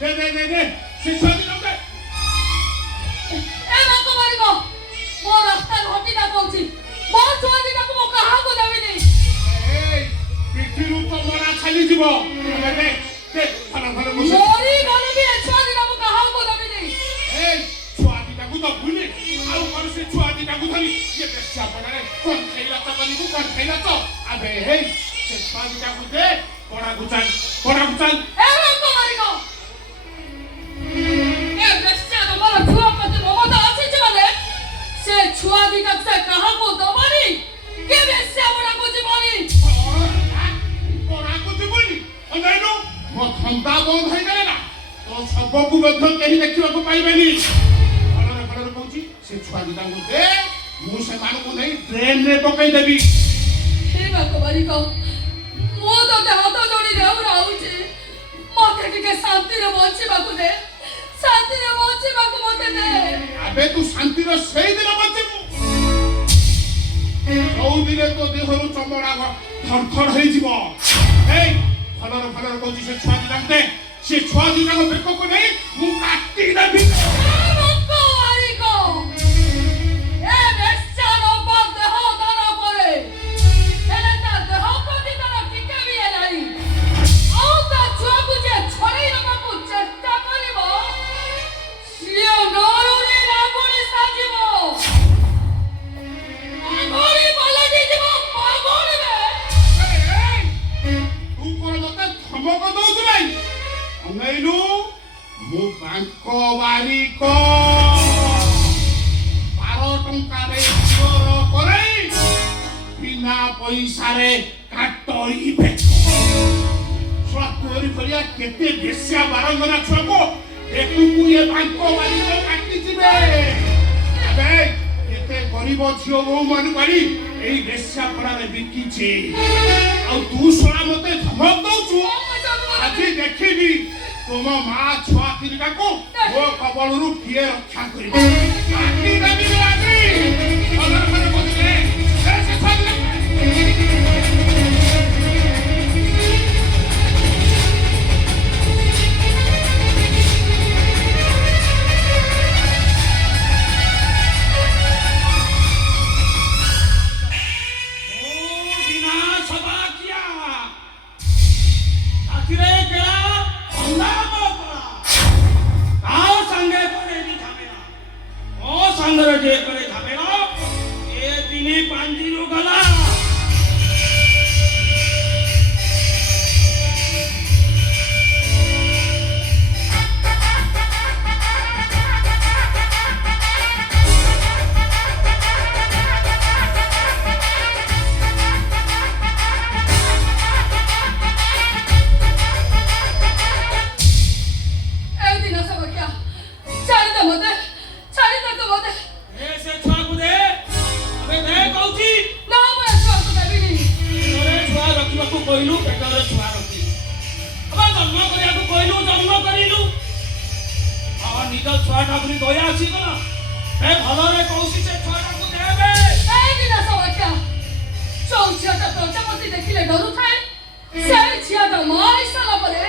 दे से छुआ दिटा दे ए बाको मारिको मो रास्ता घटी ना कहूची मो छुआ दिटा को मो कहा को देबी नहीं ए पिठिरु तो मरा खाली जीव दे फला मुसे मोरी गले भी छुआ दिटा को कहा को देबी नहीं ए छुआ दिटा को तो भूले आउ कर से छुआ दिटा को धरी ये बेस्या पड़ारे कोन खैला तो बनी को कोन खैला तो अबे हे से छुआ दिटा को दे पड़ा गुचाल ए बाको मारिको ए बेस्या तो मोर छुआ पते ममता अछि जे माने से छुआ दिटा से कहा को दबनी के बेस्या बड़ा को जीवनी पड़ा को जीवनी अनैनो मो खंता बंद होई गले ना तो सब को मध्य केही देखिबा को पाइबेनी फलरे कहूची से छुआ दिटा को दे मु से मान को नहीं ट्रेन रे पकई देबी हे बाको मारिको मो तो हाथ जोड़ी देउ रहउची मते टिके शांति रे बचिबाकू दे शांति रे बचिबाकू मते दे अबे तू शांति रे सही दिन बचिबू चौदिने तो देहरु चमड़ा थरथर होई जीव ए फलर कहूची से छुआ दिटा दे से छुआ दिटा को बेको को नहीं मु काटी देबी बाको मारिको ए बेस्या नो बात हो दाना करे एले ता देह प्रति तारा टिके भी नाही आ ता छुआ को जे छड़े नबाकू चेष्टा करिवो सियो नरुनी राबुनी साजिवो आगोरी पलटी जीवो पागोरी बे तू कोन मते धमक दउछु नाही अनैनु मु बांको वारी को 12 टंका रे चोर करे बिना पैसा रे काटई बे छुआ चोरी करिया केते बेस्या बारंगना छुआ को एकु ये बांको वारी को काटी जिबे अबे केते गरीब झियो वो मन करी एई बेस्या पड़ा रे बिकी छी आ तू सोना मते धमक दउछु आज देखिबी तुम माँ छुआ तिरिका को वो कबलरू किए रक्षा करिबो काटी देबी रे आजी अगर मने बोले से छाड़ संगर जे करे झमेला ए दिने पांजीरो गला ए दिना सब क्या चारी तो मते ऐसे छुआ को दे अबे दे कहूची ना मैं छुआ को देबी नहीं तोरे छुआ रखिबा को कहलु पेटरे छुआ रखी अब जन्म करिया को कहलु जन्म करिलु आ निज छुआ ठाकुरी दया अछि गला ए भलरे कहूची से छुआ को देबे ए दिना सब क्या चौचिया तो प्रजापति देखिले डरू थाए से छिया तो मारी साला परे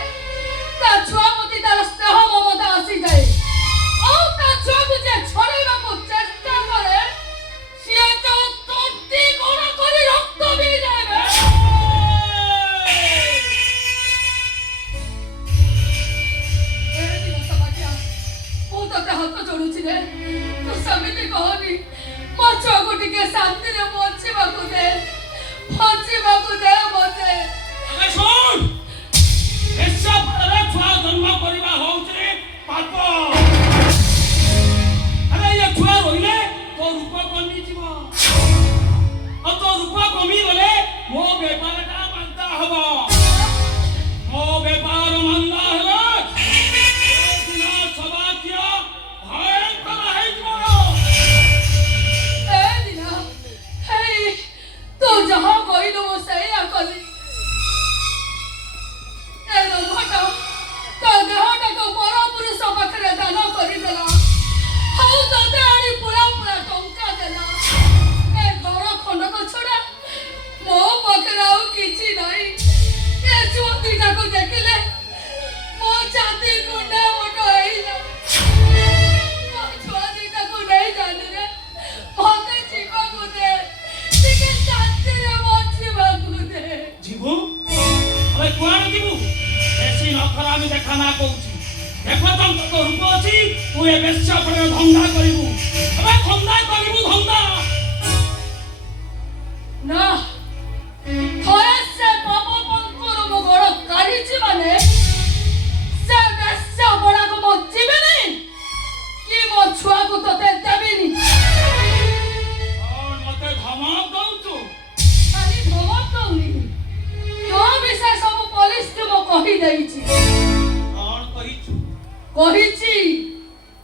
ता छुआ मती तार स्नेह ममता आसी जाए औ ता छुआ को जे छड़ेबा को चेष्टा करे सिए तो तोती गोरा करी रक्त भी जाए ए दिना सब क्या ओ तो हाथ जोड़ुची रे तो समिति कहनी मो छुआ को टिके शांति रे बचिबाकू दे मते अबे सुन ऐसा पड़े छुआ जन्म करिबा होउचे पाप अरे ये छुआ रोइले तो रूप कमी जीवा अब तो रूप कमी गले मो बेपारटा मंदा हबो मो बेपार मंदा हबो ए दिना सबाकिया भयंकर है जीवा ए दिना हे तो जहां गइलो वो सही आकली ए रघटा तो देहटा को बड़ पुरुष पाखरे दान करि देला हाउ तते आनी पूरा टंका देला ए घर खंड को छोड़ा मो पाखरे आउ বেশি নখরামি দেখা না কହୁଛି ଦେଖନ୍ତୁ ତ ରୂପ ଅଛି ତୁ ଏ ବେଶ୍ୟା ଉପରେ ଧନ୍ଦା କରିବୁ ଏବେ ଧନ୍ଦା କରିବୁ ଧନ୍ଦା ନା ଥରେ ସେ ପାପ ପଙ୍କରୁ ମୋ ଗୋଡ଼ କାଢିଛି ମାନେ ସେ ବେଶ୍ୟା ବଡ଼ାକୁ ମୁଁ ଯିବିନି କି ମୋ ଛୁଆକୁ ତତେ ଦେବିନି। ମତେ ଧମକ ଦଉଛୁ ଖାଲି ଧମକ ଦଉନି ତୋ ବିଷୟ ସବୁ ପୋଲିସକୁ ମୁଁ କହିଦେଇଛି। କଣ କହିଛୁ କହିଛି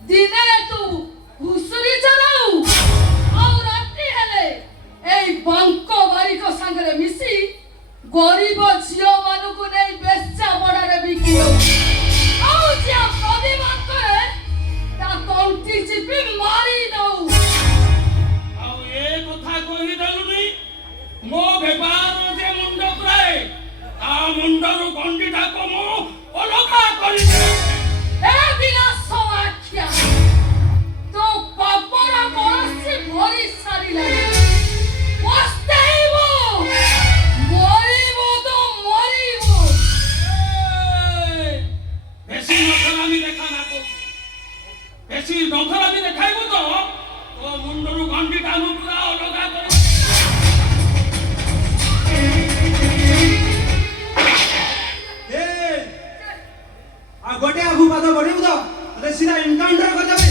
ଦିନେ ତୁ ଘୁଷୁରି ଚଲାଉ ଆଉ ରାତି ହେଲେ ଏଇ ବାଙ୍କ ବାରିକ ସାଙ୍ଗରେ ମିଶି ଗରିବ ଝିଅମାନଙ୍କୁ ନେଇ ବେଶ୍ୟା ବଡ଼ାରେ ବିକି ଦଉ ଆଉ ଯିଏ ପ୍ରତିବାଦ କରେ ତା ତଣ୍ଟି ଚିପି ମାରି ଦଉ। ଆଉ ଏ କଥା କହିଦେଲୁନି ମୋ ବେପାର ଯେ ମୁଣ୍ଡ ପୁରାଏ ତା ମୁଣ୍ଡରୁ ଗଣ୍ଡିଟାକୁ ମୁଁ ଅଲଗା କରିଦେବି। ଏ ବିନାଶ ଆଖ୍ୟା ତୋ ପାପର କଳସି ଭରି ସାରିଲାଣି ପସ୍ତେଇବ ମରିବ ତ ମରିବ। ବେଶୀ ନଖରାମି ଦେଖା ନା କହୁଛି ବେଶୀ ନଖରାମି ଦେଖାଇବୁ ତ ତୋ ମୁଣ୍ଡରୁ ଗଣ୍ଡିଟା ମୁଁ ପୁରା ଅଲଗା କରିଦେବି। आ गोटे आगु पाद बढ़िबु तो अरे सीधा एनकाउंटर कर देबे।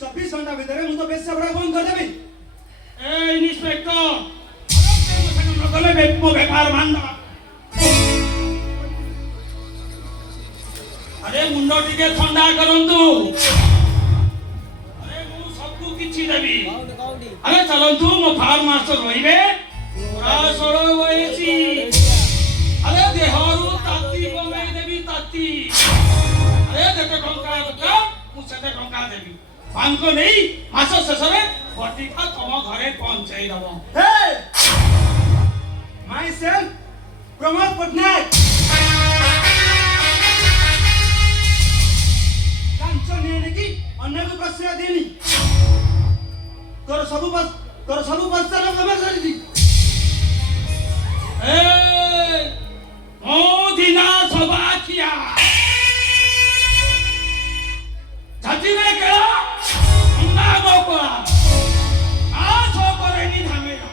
चौबीस घंटा भीतर मु तो बेस्या बड़ा बंद कर देबे। ए इंस्पेक्टर गले मो बेपार बंद अरे मुंड टिके ठंडा करंतु अरे मु सबु किछि देबी अरे चलंतु मो फार्म मास्टर रहिबे पूरा सड़ो बयसी अरे देहरु ताती कमाई देबी ताती अरे देते टंका का मु सेते टंका देबी बांको नहीं मास शेषरे बटिका तम घरे पहुंचाई दबो। हे माय सेल्फ प्रमोद पटनायक की अन्य को प्रश्रय देनी तोर सबु बच्चा लोग खबर कर दी। ए ओ दिना सभा किया जाति में केला अन्ना गोपा आज करे नी धामेला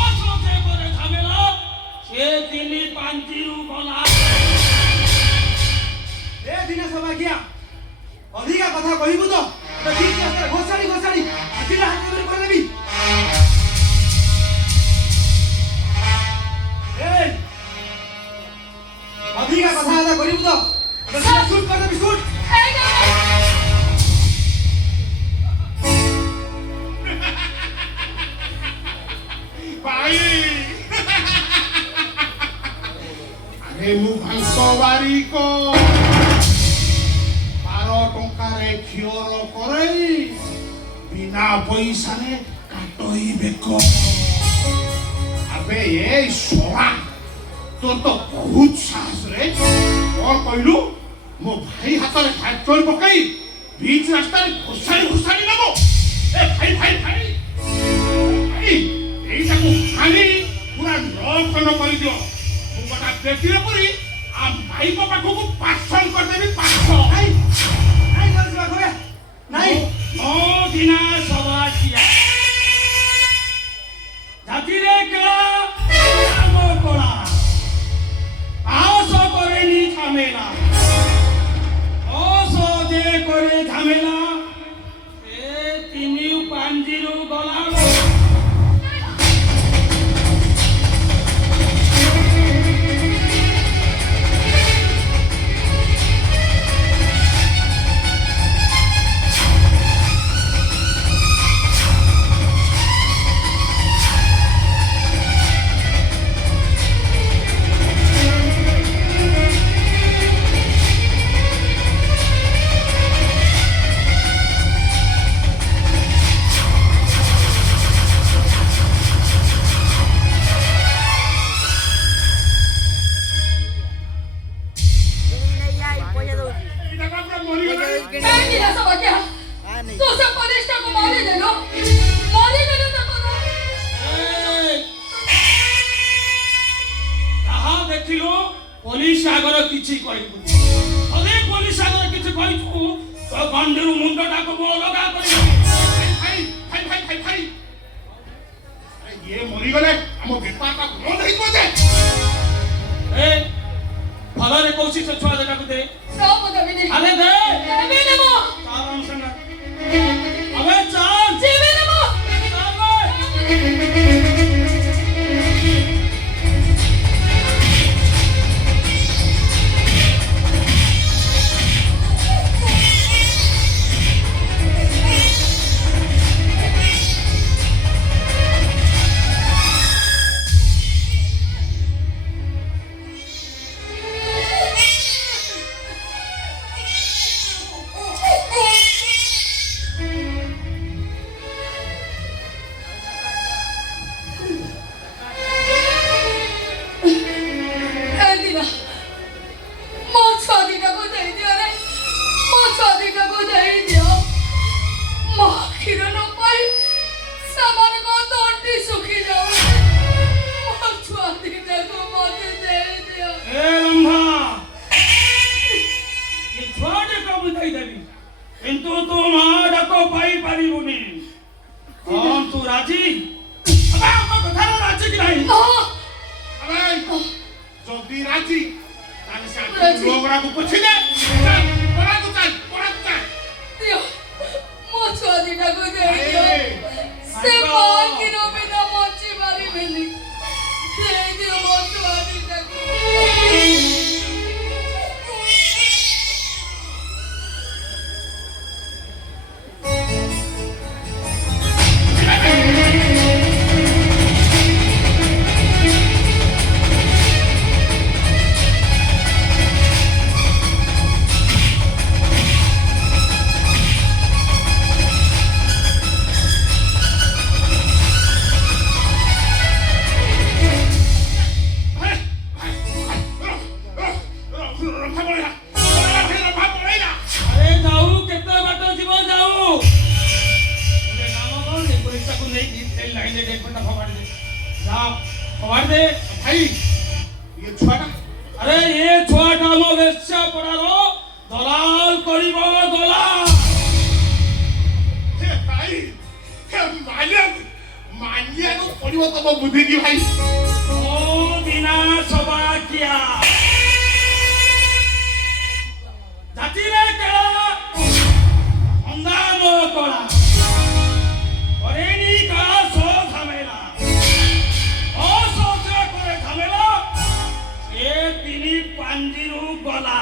आज जे करे धामेला से दिनी पांतीरु गला ए दिना सभा किया अधिका कथा कहिबु तो ठीक से घोषाड़ी अखिला हाथ में कर देबी। ए अधिका कथा आदा करिबु तो शूट कर देबी शूट। भाई अरे मु भांको बारी को 12 टंकारे କ୍ଷୀର କରେଇ ବିନା ପଇସାରେ କାଟଇ ବେକ। अबे ये सोरा तो बहुत साहस रे और कहलु मो भाई हाथ में फैक्टरी पकई बीच रास्ता रे घुसाड़ी नबो। ए भाई एइटाको खाली पूरा नौकन कर दियो मु बटा बेटिरे परी आ भाई को पाखो को पार्सल कर देबी पार्सल। नहीं कर दिबा खबे नहीं ओ दिना सभा किया जाति रे केला आगो कोला आसो करे नी थामेला ओसो जे करे थामेला ए तिनी पांजीरु गला ମରିଗଲାଣି। କାହିଁକି ନା ସବାକିଆ ତୁ ସେ ପୋଲିସଟାକୁ ମାରିଦେଲୁ ତାକୁ ଏଇ, ତାହା ଦେଖିଲୁ ପୋଲିସ ଆଗର କିଛି କହିବୁ ଯଦି ପୋଲିସ ଆଗର କିଛି କହିଛୁ ତ ଗଣ୍ଡିରୁ ମୁଣ୍ଡଟାକୁ ମୁଁ ଅଲଗା କରିବି। ଭାଇ ଇଏ ମରିଗଲେ ଆମ ବେପାରଟା ବନ୍ଦ ହେଇଯିବ ଯେ। ଏ ଭଲରେ କହୁଛି ସେ ଛୁଆ ଦେଟାକୁ ଦେ। ସବୁ ଦେବିନି ଆରେ ଦେ ଦେବିନି ମୁଁ ଚାଲ ଆମ ସାଙ୍ଗେ ଆବେ ଚାଲ ଦେବିନି ମୁଁ କିନ୍ତୁ ତୁ ମା ଡାକ ପାଇପାରିବୁନି। ହଁ ତୁ ରାଜି? ଆବେ ଆମ କଥାରେ ରାଜି କି ନାହିଁ? ଯଦି ରାଜି ତାହେଲେ ସେ ରାଜି। ଲୋକଟାକୁ ପଛିଲେ ପଳାକୁ ଚାଲ। ମୋ ଛୁଆ ଦିଟାକୁ ଦେଇଦିଅ ସେ ମାଆକିର ବିନା ବଞ୍ଚି ପାରିବେନି ଦେଇଦିଅ ମୋ ଛୁଆ ଦିଟାକୁ ଆରେ ଯାଉ କେତେ ବାଟ ଯିବ ଯାଉ। ଗୋଟେ କାମ କର ଏ ପୋଲିସଟାକୁ ନେଇକି ସେଇ ଲାଇନରେ ଡେଟ୍ ଘଣ୍ଟା ଫୋପାଡ଼ି ଦେ। ଯା ଫୋପାଡ଼ି ଦେ। ଭାଇ ଇଏ ଛୁଆଟା ଆରେ ଏ ଛୁଆଟା ଆମ ବେଶ୍ୟାପଡ଼ାର ଦଲାଲ କରିବ ଦଲାଲ। ଭାଇ ମାନିବାକୁ ପଡିବ ତମ ବୁଦ୍ଧି କି ଭାଇ। ଓ ବିନା ସବାକିଆ ଜାତିରେ କେଳା ଅନ୍ଧାନ କଳା করেনি কাজ ও ঝামেলা অসহ্য করে ঝামেলা এ তিনি পাঞ্জিরু গলা।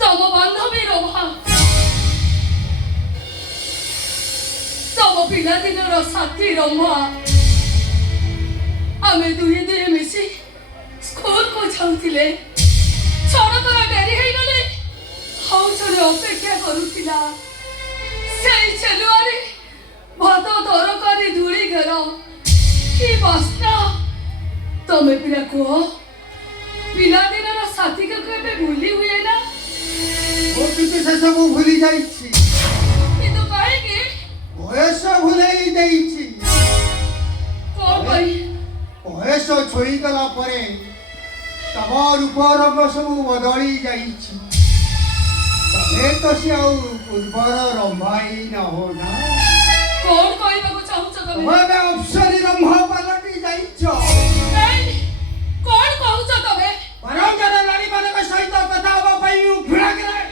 ତମ ବାନ୍ଧବୀ ରମା ତମ ପିଲାଦିନର ସାଥୀ ରମା ଆମେ ଦୁହେଁ ମିଶି ସ୍କୁଲକୁ ଯାଉଥିଲେ। ସଡ଼କର ଡେରି ହେଇଗଲେ ଆଉ ଜଣେ ଅପେକ୍ଷା କରୁଥିଲା। ସେଇ ଚେଲୁଆରେ ଭାତ ତରକାରୀ ଧୂଳି ଘର କି ବାସ୍ନା। ତମେ ପିଲା କୁହ ପିଲାଦିନର ସାଥୀକୁ କେବେ ଭୁଲି ହୁଏ ନା? ମୁଁ କିନ୍ତୁ ସେସବୁ ଭୁଲି ଯାଇଛି। କିନ୍ତୁ କାହିଁକି? ବୟସ ଭୁଲେଇ ଦେଇଛି। କଣ ପାଇଁ? ବୟସ ଛୁଇଁଗଲା ପରେ ତମ ରୂପ ରଙ୍ଗ ସବୁ ବଦଳି ଯାଇଛି। ତମେ ତ ସେ ଆଉ ପୂର୍ବର ରମ୍ଭାଇ ନ ହଉ ନା। କଣ କହିବାକୁ ଚାହୁଁଛ ତମେ? ତମେ ଏବେ ଅପ୍ସରୀ ରମ୍ଭା ପାଲଟି ଯାଇଛ। ଏଇ, କଣ କହୁଛ ତମେ? ପରଙ୍କର ନାରୀମାନଙ୍କ ସହିତ କଥା ହେବା ପାଇଁ ମୁଁ ଘୃଣା କରେ।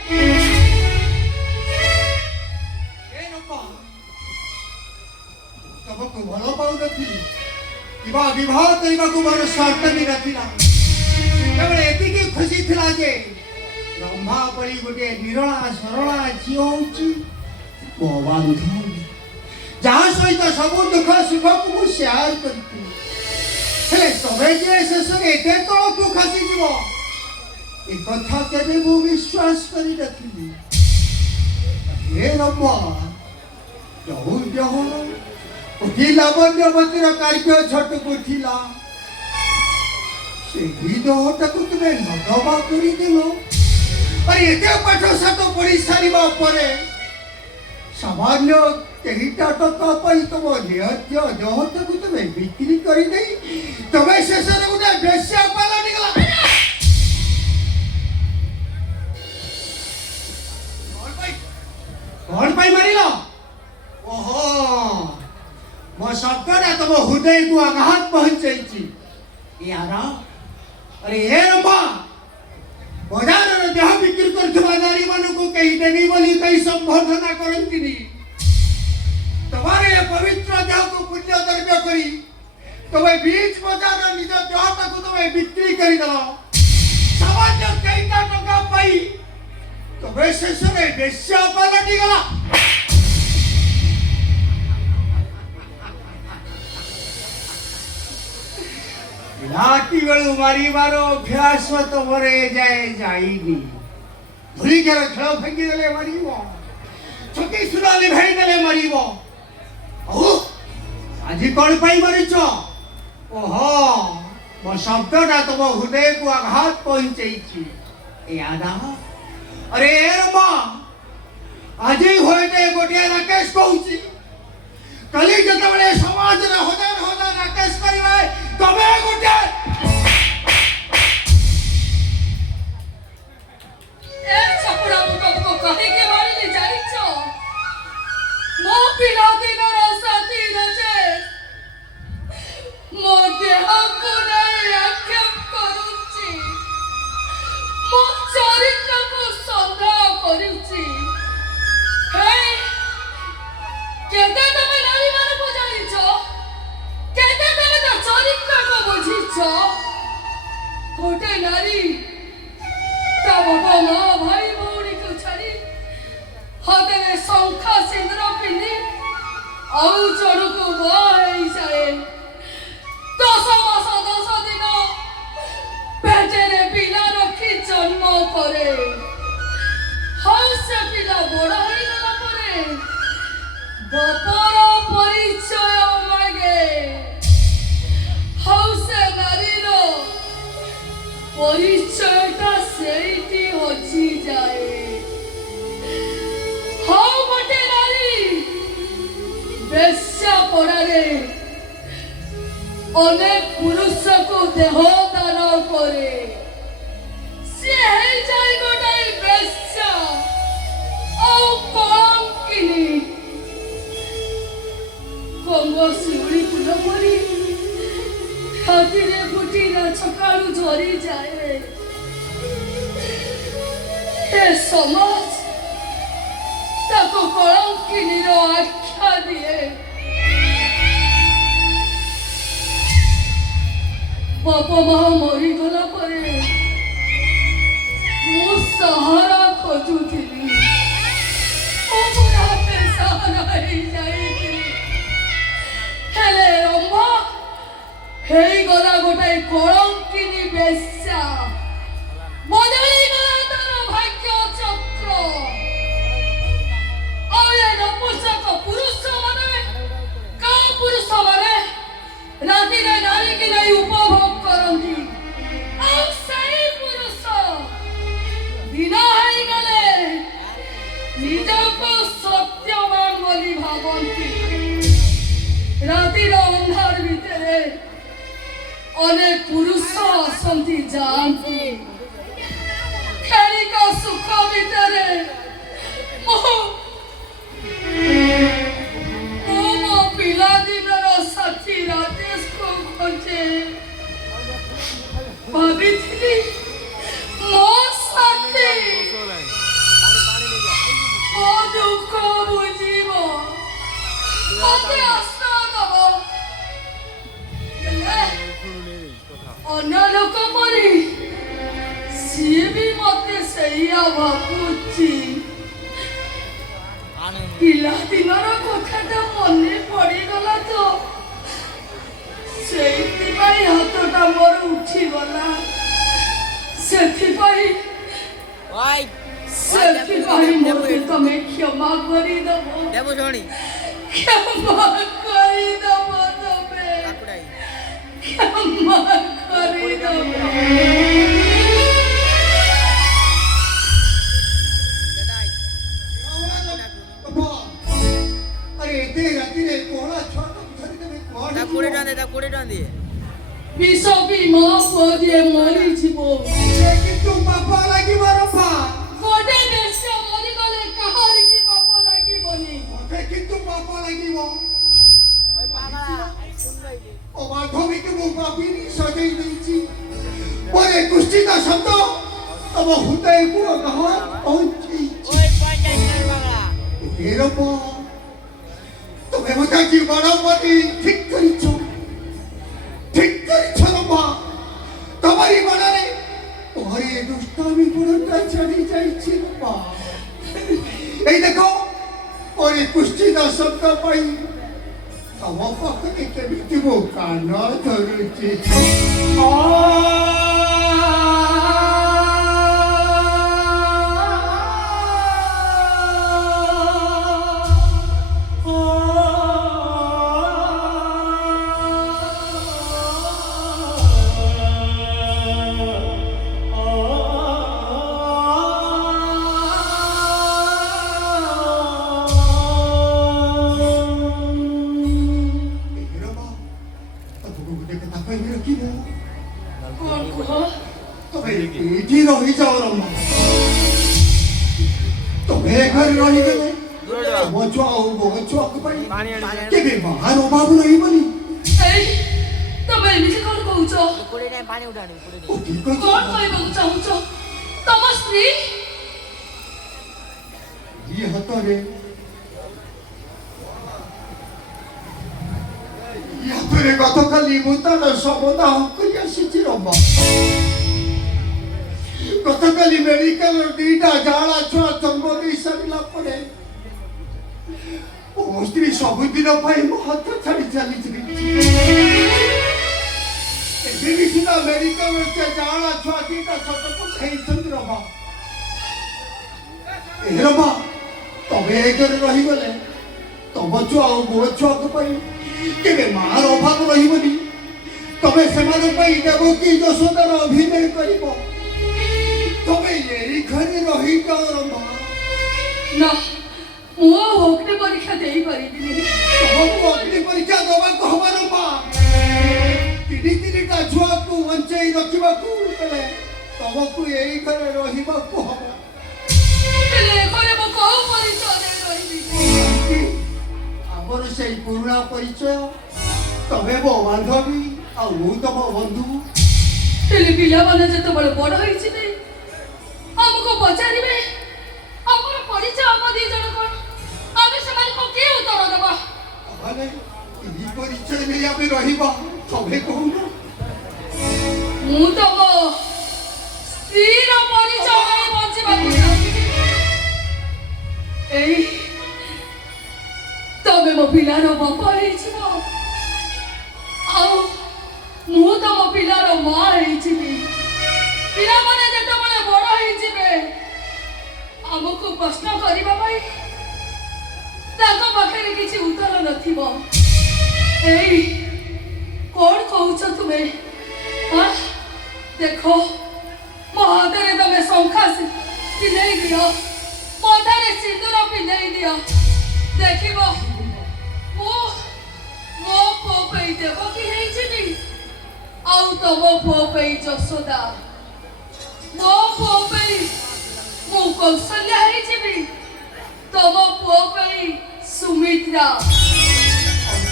ଏ ରମ୍ଭା, ତମକୁ ଭଲ ପାଉନଥିଲି କିମ୍ବା ବିବାହ କରିବାକୁ ମୋର ସ୍ୱାର୍ଥ ବି ନଥିଲା। କେବଳ ଏତିକି ଖୁସି ଥିଲା ଯେ ରମ୍ଭା ପରି ଗୋଟିଏ ନିରଳା ସରଳା ଝିଅ ହେଉଛି ମୋ ବାନ୍ଧବୀ, ଯାହା ସହିତ ସବୁ ଦୁଃଖ ସୁଖକୁ ମୁଁ ସେୟାର କରିଥିଲି। ହେଲେ ତମେ ଯେ ଶେଷରେ ଏତେ ତଳକୁ ଖସିଯିବ ଏ କଥା କେବେ ମୁଁ ବିଶ୍ୱାସ କରିନଥିଲି। ହେ ରମ୍ଭା, ଯୋଉ ଦେହ ଅତି ଲାବଣ୍ୟବତୀର କାର୍ଯ୍ୟ ଝଟକୁ ଥିଲା ସେହି ଦେହଟାକୁ ତୁମେ ନଦବା କରିଦେଲ। ଆରେ ଏତେ ପାଠ ସାଠ ପଢି ସାରିବା ପରେ ସାମାନ୍ୟ କେଇଟା ଟଙ୍କା ପାଇଁ ତମ ନିହତ୍ୟ ଦେହଟାକୁ ତୁମେ ବିକ୍ରି କରିଦେଇ ତମେ ଶେଷରେ ଗୋଟେ ବେଶ୍ୟା ପାଲଟିଗଲା। କଣ ପାଇଁ ମାରିଲ? ଓହୋ, ମୋ ଶବ୍ଦଟା ତମ ହୃଦୟକୁ ଆଘାତ ପହଞ୍ଚାଇଛି। ଆରେ ଏ ରମ୍ଭା, ବଜାରର ଦେହ ବିକ୍ରି କରୁଥିବା ନାରୀମାନଙ୍କୁ କେହି ଦେବୀ ବୋଲି କେହି ସମ୍ବର୍ଦ୍ଧନା କରନ୍ତିନି। ତମର ଏ ପବିତ୍ର ଦେହକୁ ପୁଣ୍ୟ ଦ୍ରବ୍ୟ କରି ତମେ ବିଚ୍ ବଜାରର ନିଜ ଦେହଟାକୁ ତମେ ବିକ୍ରି କରିଦେଲ। ସାମାନ୍ୟ କେଇଟା ଟଙ୍କା ପାଇ ତମେ ଶେଷରେ ବେଶ୍ୟା ପାଲଟିଗଲା। ପିଲାଟି ବେଳୁ ମାରିବାର ଅଭ୍ୟାସ ତମର ଏଯାଏ ଯାଇନି। ଧୂଳିଖେଳ ଖେଳ ଭାଙ୍ଗିଦେଲେ ମାରିବ, ଛତି ସୁର ଲିଭେଇ ଦେଲେ ମାରିବ। ଆଜି କଣ ପାଇଁ ମାରିଛ? ଓହୋ, ମୋ ଶବ୍ଦଟା ତମ ହୃଦୟକୁ ଆଘାତ ପହଞ୍ଚେଇଛି। ଆରେ ଏ ରମ୍ଭା, ଆଜି ହୁଏତ ଗୋଟିଏ ରାକେଶ କହୁଛି, କାଲି ଯେତେବେଳେ ସମାଜରେ ହଜାର ହଜାର ରାକେଶ କରିବେ ତମେ ଗୋଟେ। ଏ ଚାପୁଡା ମୁଁ ତମକୁ କାହିଁକି ମାରିଲି ଜାଣିଛ? ମୋ ପିଲାଦିନର ସାଥୀର ଯେ ମୋ ଦେହକୁ ନେଇ ଆକ୍ଷେପ କରୁଛି, ମୋ ଚରିତ୍ରକୁ ସନ୍ଦେହ କରୁଛି। ହେଇ, କେତେ ତମେ ନାରୀମାନଙ୍କୁ ଜାଣିଛ? କେତେ ତମେ ତା ଚରିତ୍ରକୁ ବୁଝିଛ? ଗୋଟେ ନାରୀ ତା ବାପା ମା ଭାଇ ଭଉଣୀକୁ ଛାଡ଼ି ହାତରେ ଶଙ୍ଖା ସିନ୍ଦୁର ପିନ୍ଧି ଆଉ ଜଣକୁ ବାହା ହେଇଯାଏ। 10 ମାସ 10 ଦିନ ପେଟରେ ପିଲା ରଖି ଜନ୍ମ କରେ। ଆଉ ସେ ପିଲା ବଡ଼ ହେଇଗଲା ପରେ ବାପର ପରିଚୟ ମାଗେ। ଆଉ ସେ ନାରୀର ପରିଚୟଟା ସେଇଠି ହଜିଯାଏ। ଆଉ ଗୋଟେ ନାରୀ ବେଶ୍ୟା ପଡ଼ାରେ ଅନେକ ପୁରୁଷକୁ ଦେହ ଦାନ କରେ। ସେ ହେଇଯାଏ ଗୋଟାଏ ବେଶ୍ୟା ଆଉ କଳଙ୍କିନୀ। କଙ୍ଗ ଶିଉଳି ଫୁଲ ପରି ରାତିରେ ଫୁଟି ସକାଳୁ ଝରିଯାଏ। ଏ ସମାଜ ତାକୁ କଳଙ୍କିନୀର ଆଖ୍ୟା ଦିଏ। ବାପା ମା ମରିଗଲା ପରେ ମୁଁ ସାହାରା ଖୋଜୁଥିଲି। ମୁଁ ରାତେ ସାହାରା ହେଇଯାଇଥିଲି। ହେଲେ ରମ୍ଭା ହେଇଗଲା ଗୋଟାଏ କଳଙ୍କିନୀ ବେଶ୍ୟା। ବଦଳିଗଲା ତାର ଭାଗ୍ୟ ଚକ୍ର। ଆଉ ଏ ନପୁଂସକ ପୁରୁଷମାନେ, କାପୁରୁଷମାନେ ରାତିରେ ନାରୀକି ନେଇ ଉପଭୋଗ କରନ୍ତି। ଆଉ ସେଇ ପୁରୁଷ ଦିନ ହେଇଗଲେ ନିଜକୁ ସତ୍ୟବାନ ବୋଲି ଭାବନ୍ତି। ରାତିର ଅନ୍ଧାର ଭିତରେ ଅନେକ ପୁରୁଷ ଆସନ୍ତି ଯାଆନ୍ତି। ଖେଳି ପାରମ୍ପରିକ ସୁଖ ଭିତରେ ମୁଁ ମୋ ପିଲାଦିନର ସାଥୀ ରାଜେଶକୁ ଖୋଜେ। ଭାବିଥିଲି ମୋ ସାଥୀ ମୋ ଦୁଃଖ ବୁଝିବ, ମତେ ଆଶ୍ରୟ ଦବ। ହେଲେ ଅନ୍ୟ ଲୋକ ପରି ସିଏ ବି ମତେ ସେଇଆ ଭାବୁଛି। ପିଲାଦିନର କଥାଟା ମନେ ପଡ଼ିଗଲା ତ, ସେଇଥିପାଇଁ ହାତଟା ମୋର ଉଠିଗଲା। ସେଥିପାଇଁ ମୋତେ ତମେ କ୍ଷମା କରିଦବ, କ୍ଷମା କରିଦବ, ତମେ କ୍ଷମା କରିଦବ। अरे एते रातिरे कोहळा छोट धरी देबे कोहळा ता कोड़े टान दे विष भी मो पोजे मरी जीवो। କିନ୍ତୁ ପାପ ଲାଗିବ ରଫା, गोटे देश मरी गले कहार की पाप लागिबनी। ମୋତେ କିନ୍ତୁ ପାପ ଲାଗିବ। ଓ ମାଧବୀକୁ ମୁଁ ପାପିନି ସଜେଇ ଦେଇଛି। ପରେ କୁଷ୍ଠିତ ଶବ୍ଦ ତମ ହୃଦୟକୁ ଅଗହ ପହଞ୍ଚେଇଛି। ହେରପ ତମେ ମୋତେ ଜୀବନ ପ୍ରତି ଠିକ୍ କରିଛ, ଠିକ୍ କରିଛ ରମା। ତମରି ମନରେ ପରେ ଦୁଷ୍ଟାମି ଗୁଣଟା ଛାଡ଼ି ଯାଇଛି ରମା। এই দেখো পরে কুষ্ঠিত শব্দ পাই তম পাখে কেমিতি মো কান ধরুছি। କେବେ ମହାନ ଅଭାବ ରହିବନି। ତମେ ଏମିତି କଣ କହୁଛ? कोड़े ने पानी उठाने ଓ ଠିକ୍ ଅଛି। କଣ କହିବାକୁ ଚାହୁଁଛ? ତମ ସ୍ତ୍ରୀ ଇ ହାତରେ ଗତକାଲି ମୁଁ ତାର ସମାଧାନ କରି ଆସିଛି ରମା। ଗତକାଲି ମେଡିକାଲର ଦିଟା ଜାଳା ଛୁଆ ଜନ୍ମ ଦେଇ ସାରିଲା ପରେ ମୋ ସ୍ତ୍ରୀ ସବୁଦିନ ପାଇଁ ମୋ ହାତ ଛାଡ଼ି ଚାଲିଯାଇଛି। ଏବେ ବି ସିନା ମେଡିକାଲର ସେ ଜାଳା ଛୁଆ ଦିଟା ଛଟପଟ ହେଇଛନ୍ତି ରମା। ଏ ରମା ତମେ ଏ ଘରେ ରହିଗଲେ ତମ ଛୁଆ ଆଉ ମୋ ଛୁଆଙ୍କ ପାଇଁ କେବେ ମାର ଅଭାବ ରହିବନି। ତମେ ସେମାନଙ୍କ ପାଇଁ ଦେବକୀ ଯଶୋଦାର ଅଭିନୟ କରିବ। ତମେ ଏଇ ଘରେ ରହିଯାଅ ରମା। ନା, ମୁଁ ଆଉ ଅଗ୍ନି ପରୀକ୍ଷା ଦେଇପାରିବିନି। ତମକୁ ଅଗ୍ନି ପରୀକ୍ଷା ଦେବାକୁ ହବ ରମା। ତିନିଟା ଛୁଆକୁ ବଞ୍ଚେଇ ରଖିବାକୁ ହେଲେ ତମକୁ ଏଇ ଘରେ ରହିବାକୁ ହବ। ହେଲେ ଘରେ ମୁଁ କୋଉ ପରିଚୟରେ ରହିବି? ଆମର ସେଇ ପୁରୁଣା ପରିଚୟ, ତମେ ମୋ ବାନ୍ଧବୀ ଆଉ ମୁଁ ତମ ବନ୍ଧୁ। ହେଲେ ପିଲାମାନେ ଯେତେବେଳେ ବଡ଼ ହେଇଯିବେ ଆମକୁ ପଚାରିବେ ଆମର ପରିଚୟ ଆମ ଦି ଜଣ କଣ, ଆମେ ସେମାନଙ୍କୁ କି ଉତ୍ତର ଦେବା? ତାହେଲେ ଏଇ ପରିଚୟ ନେଇ ଆମେ ରହିବା, ତମେ କହୁନ? ମୁଁ ତମ ସ୍ତ୍ରୀର ପରିଚୟ ନେଇ ବଞ୍ଚିବାକୁ ଚାହୁଁଛି। ଏଇ ତମେ ମୋ ପିଲାର ବାପ ହେଇଯିବ ଆଉ ମୁଁ ତମ ପିଲାର ମା ହେଇଯିବି। ପିଲାମାନେ ଯେତେବେଳେ ବଡ଼ ହେଇଯିବେ ଆମକୁ ପ୍ରଶ୍ନ କରିବା ପାଇଁ ତାଙ୍କ ପାଖରେ କିଛି ଉତ୍ତର ନଥିବ। ଏଇ କଣ କହୁଛ ତୁମେ? ଦେଖ ମୋ ହାତରେ ତମେ ଶଙ୍ଖା ପିନ୍ଧେଇ ଦିଅ, ମଥାରେ ସିନ୍ଦୁର ପିନ୍ଧେଇ ଦିଅ। ଦେଖିବ ମୁଁ ମୋ ପୁଅ ପାଇଁ ଦେବକୀ ହେଇଯିବି ଆଉ ତମ ପୁଅ ପାଇଁ ଯଶୋଦା। ମୋ ପୁଅ ପାଇଁ କୌଶଲ୍ୟା ହେଇଯିବି ତମ ପୁଅ ପାଇଁ ସୁମିତ୍ରା।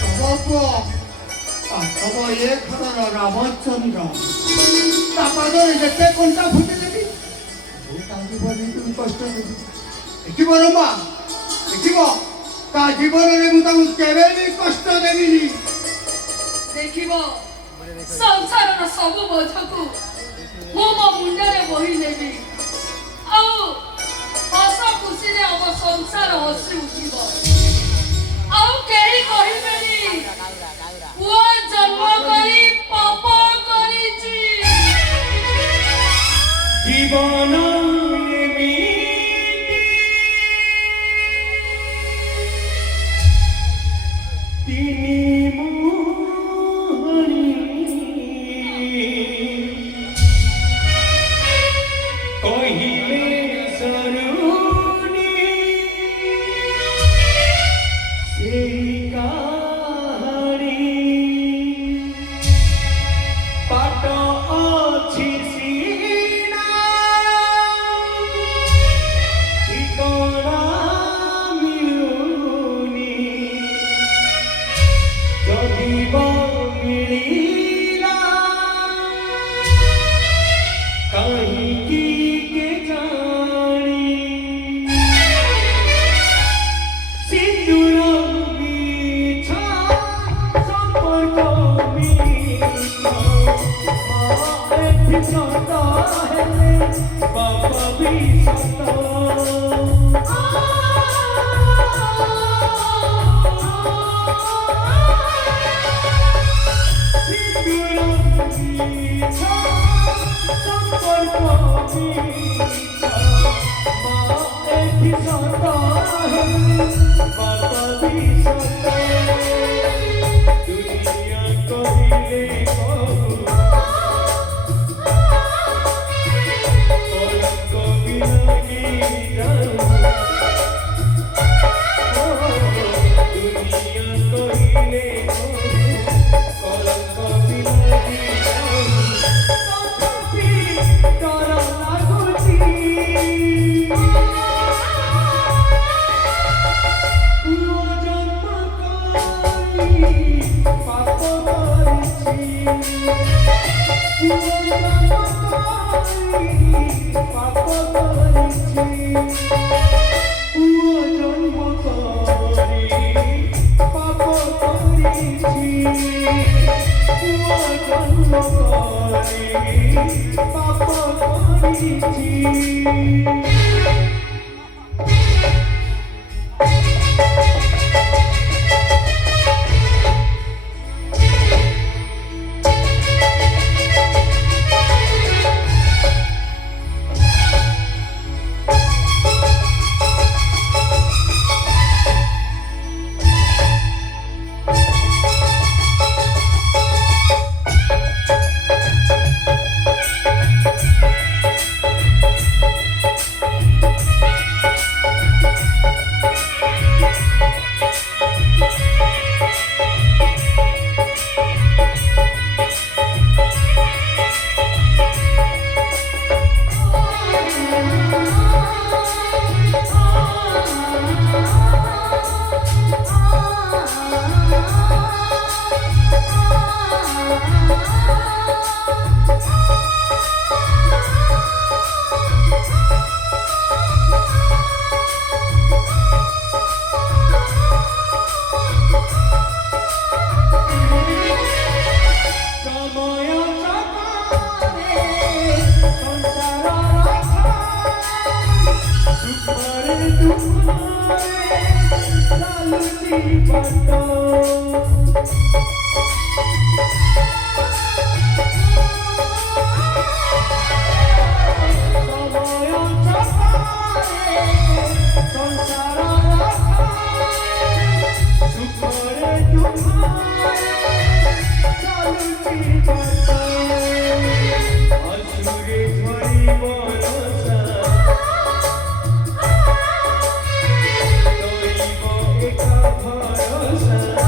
ତମ ପୁଅ ତମ ଏ ଘରର ରାମଚନ୍ଦ୍ର ତା ପାଦରେ ଯେତେ କଣ୍ଟା ଫୁଟିଦେବି ତା ଜୀବନରେ তুমি କଷ୍ଟ ଦେବି। ଦେଖିବ ରମା ଦେଖିବ ତା ଜୀବନରେ ମୁଁ ତାଙ୍କୁ କେବେ ବି କଷ୍ଟ ଦେବିନି। ଦେଖିବ ସଂସାରର ସବୁ ବୋଝକୁ ମୁଁ ମୋ ମୁଣ୍ଡରେ ବୋହି ନେବି ଆଉ ହସ ଖୁସିରେ ଆମ ସଂସାର ହସି ଉଠିବ। ଆଉ କେହି କହିବେନି ପୁଅ ଜନ୍ମ କରି ପାପ କରିଛି। জীবন তিনি মোহনী কহিলে সরুনি সেই কাহানি পাট ଅଛି ସିନା ଠିକଣା ମିଳୁନି ଯଦି ବା ମିଳିଲା କାହିଁକି କେଜାଣି ସିନ୍ଦୁର ମିଛ ସମ୍ପର୍କ ମିଛ ଏଠି ସତ ହେଲେ ବାପା ବି ସତ ସିନ୍ଦୁର ମିଛ ସମ୍ପର୍କ ମିଛ ଏଠି ସତ ହେଲେ ବାପା ବି ସତ ଦୁନିଆ କହିଲେ କହୁ କଲଙ୍କ ବିଲାଗି ଯାଉ ଦୁନିଆ କହିଲେ କହୁ କଲଙ୍କ ବିଲାଗି ଯାଉ ତଥାପି ଡର ଲାଗୁଛି ପୁଅ ଜନ୍ମ କରି ପାପ କରିଛି ପୁଅ ଜନ୍ମ କରି ପାପ କରିଛି ପୁଅ ଜନ୍ମ କରି ପାପ କରିଛି ପୁଅ ଜନ୍ମ କରି ପାପ କରିଛି ভরসা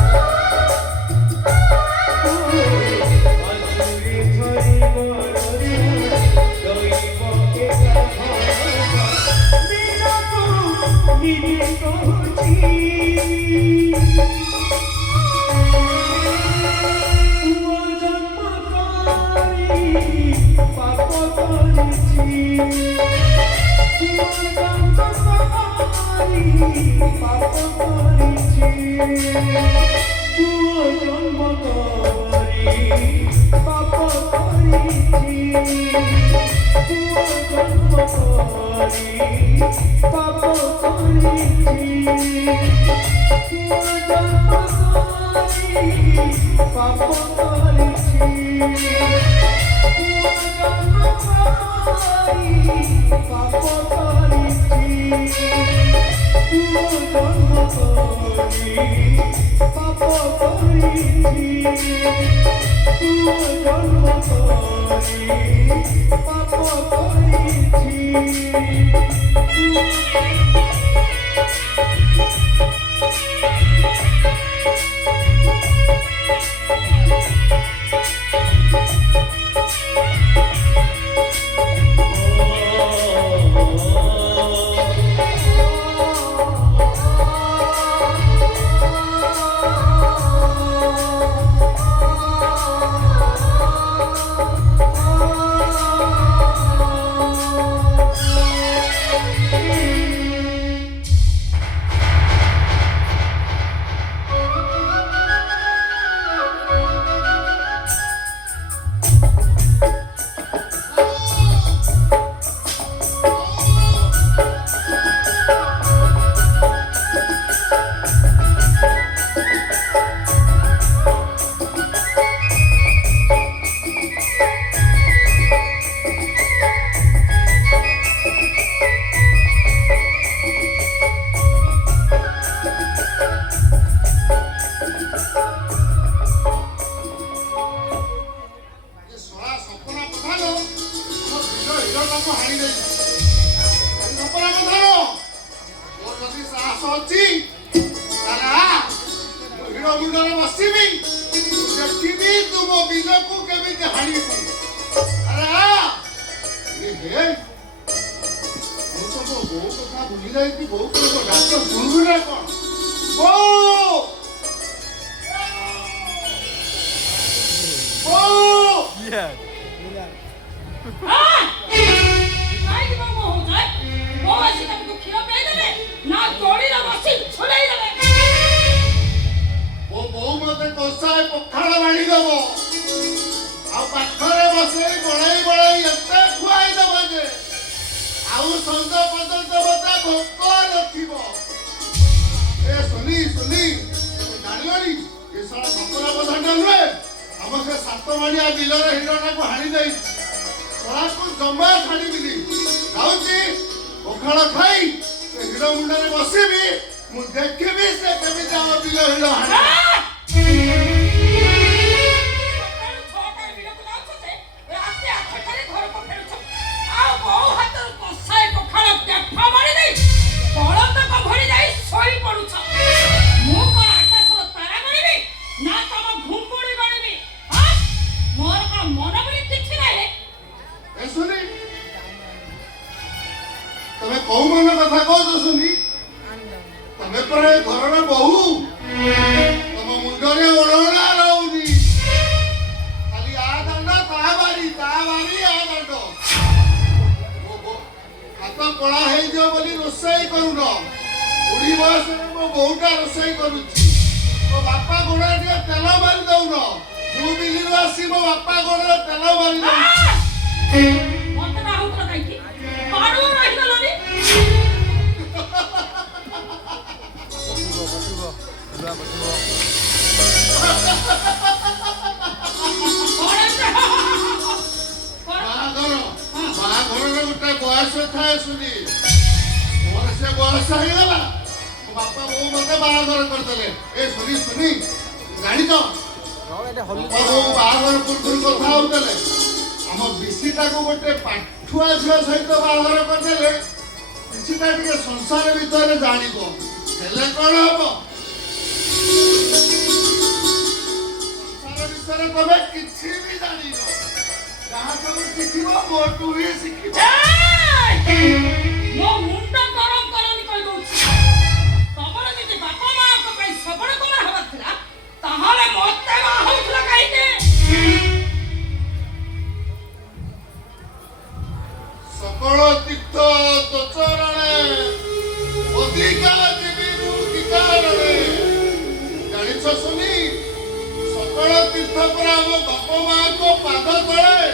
କଥା ପରା ଆମ ବାପା ମାଙ୍କ ପାଦ ତଳେ।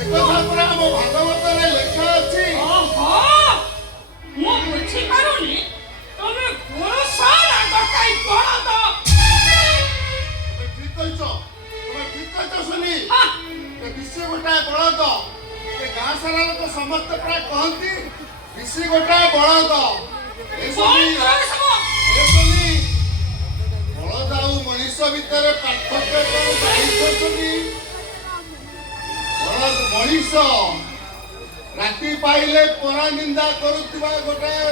ଏକଥା ପରା ଆମ ଭାଗବତରେ ଲେଖା ଅଛି। ଓହୋ ମୁଁ ବୁଝିପାରୁନି ତମେ ପୁରୁଷ ନା ଗୋଟାଏ ବଳଦ। ତମେ ଠିକ କହିଛ ଶୁନି। ଏ ବିଶି ଗୋଟାଏ ବଳଦ। ଏ ଗାଁ ସାରା ଲୋକ ସମସ୍ତେ ପ୍ରାୟ କହନ୍ତି ବିଶି ଗୋଟାଏ ବଳଦ। ଏ ଶୁନି ବଳଦ ଆଉ ମଣିଷ ଭିତରେ ପାର୍ଥକ୍ୟ କଣ ଜାଣିଛ ଶୁନି? ବଳଦ ମଣିଷ ରାତି ପାଇଲେ ପରାନିନ୍ଦା କରୁଥିବା ଗୋଟାଏ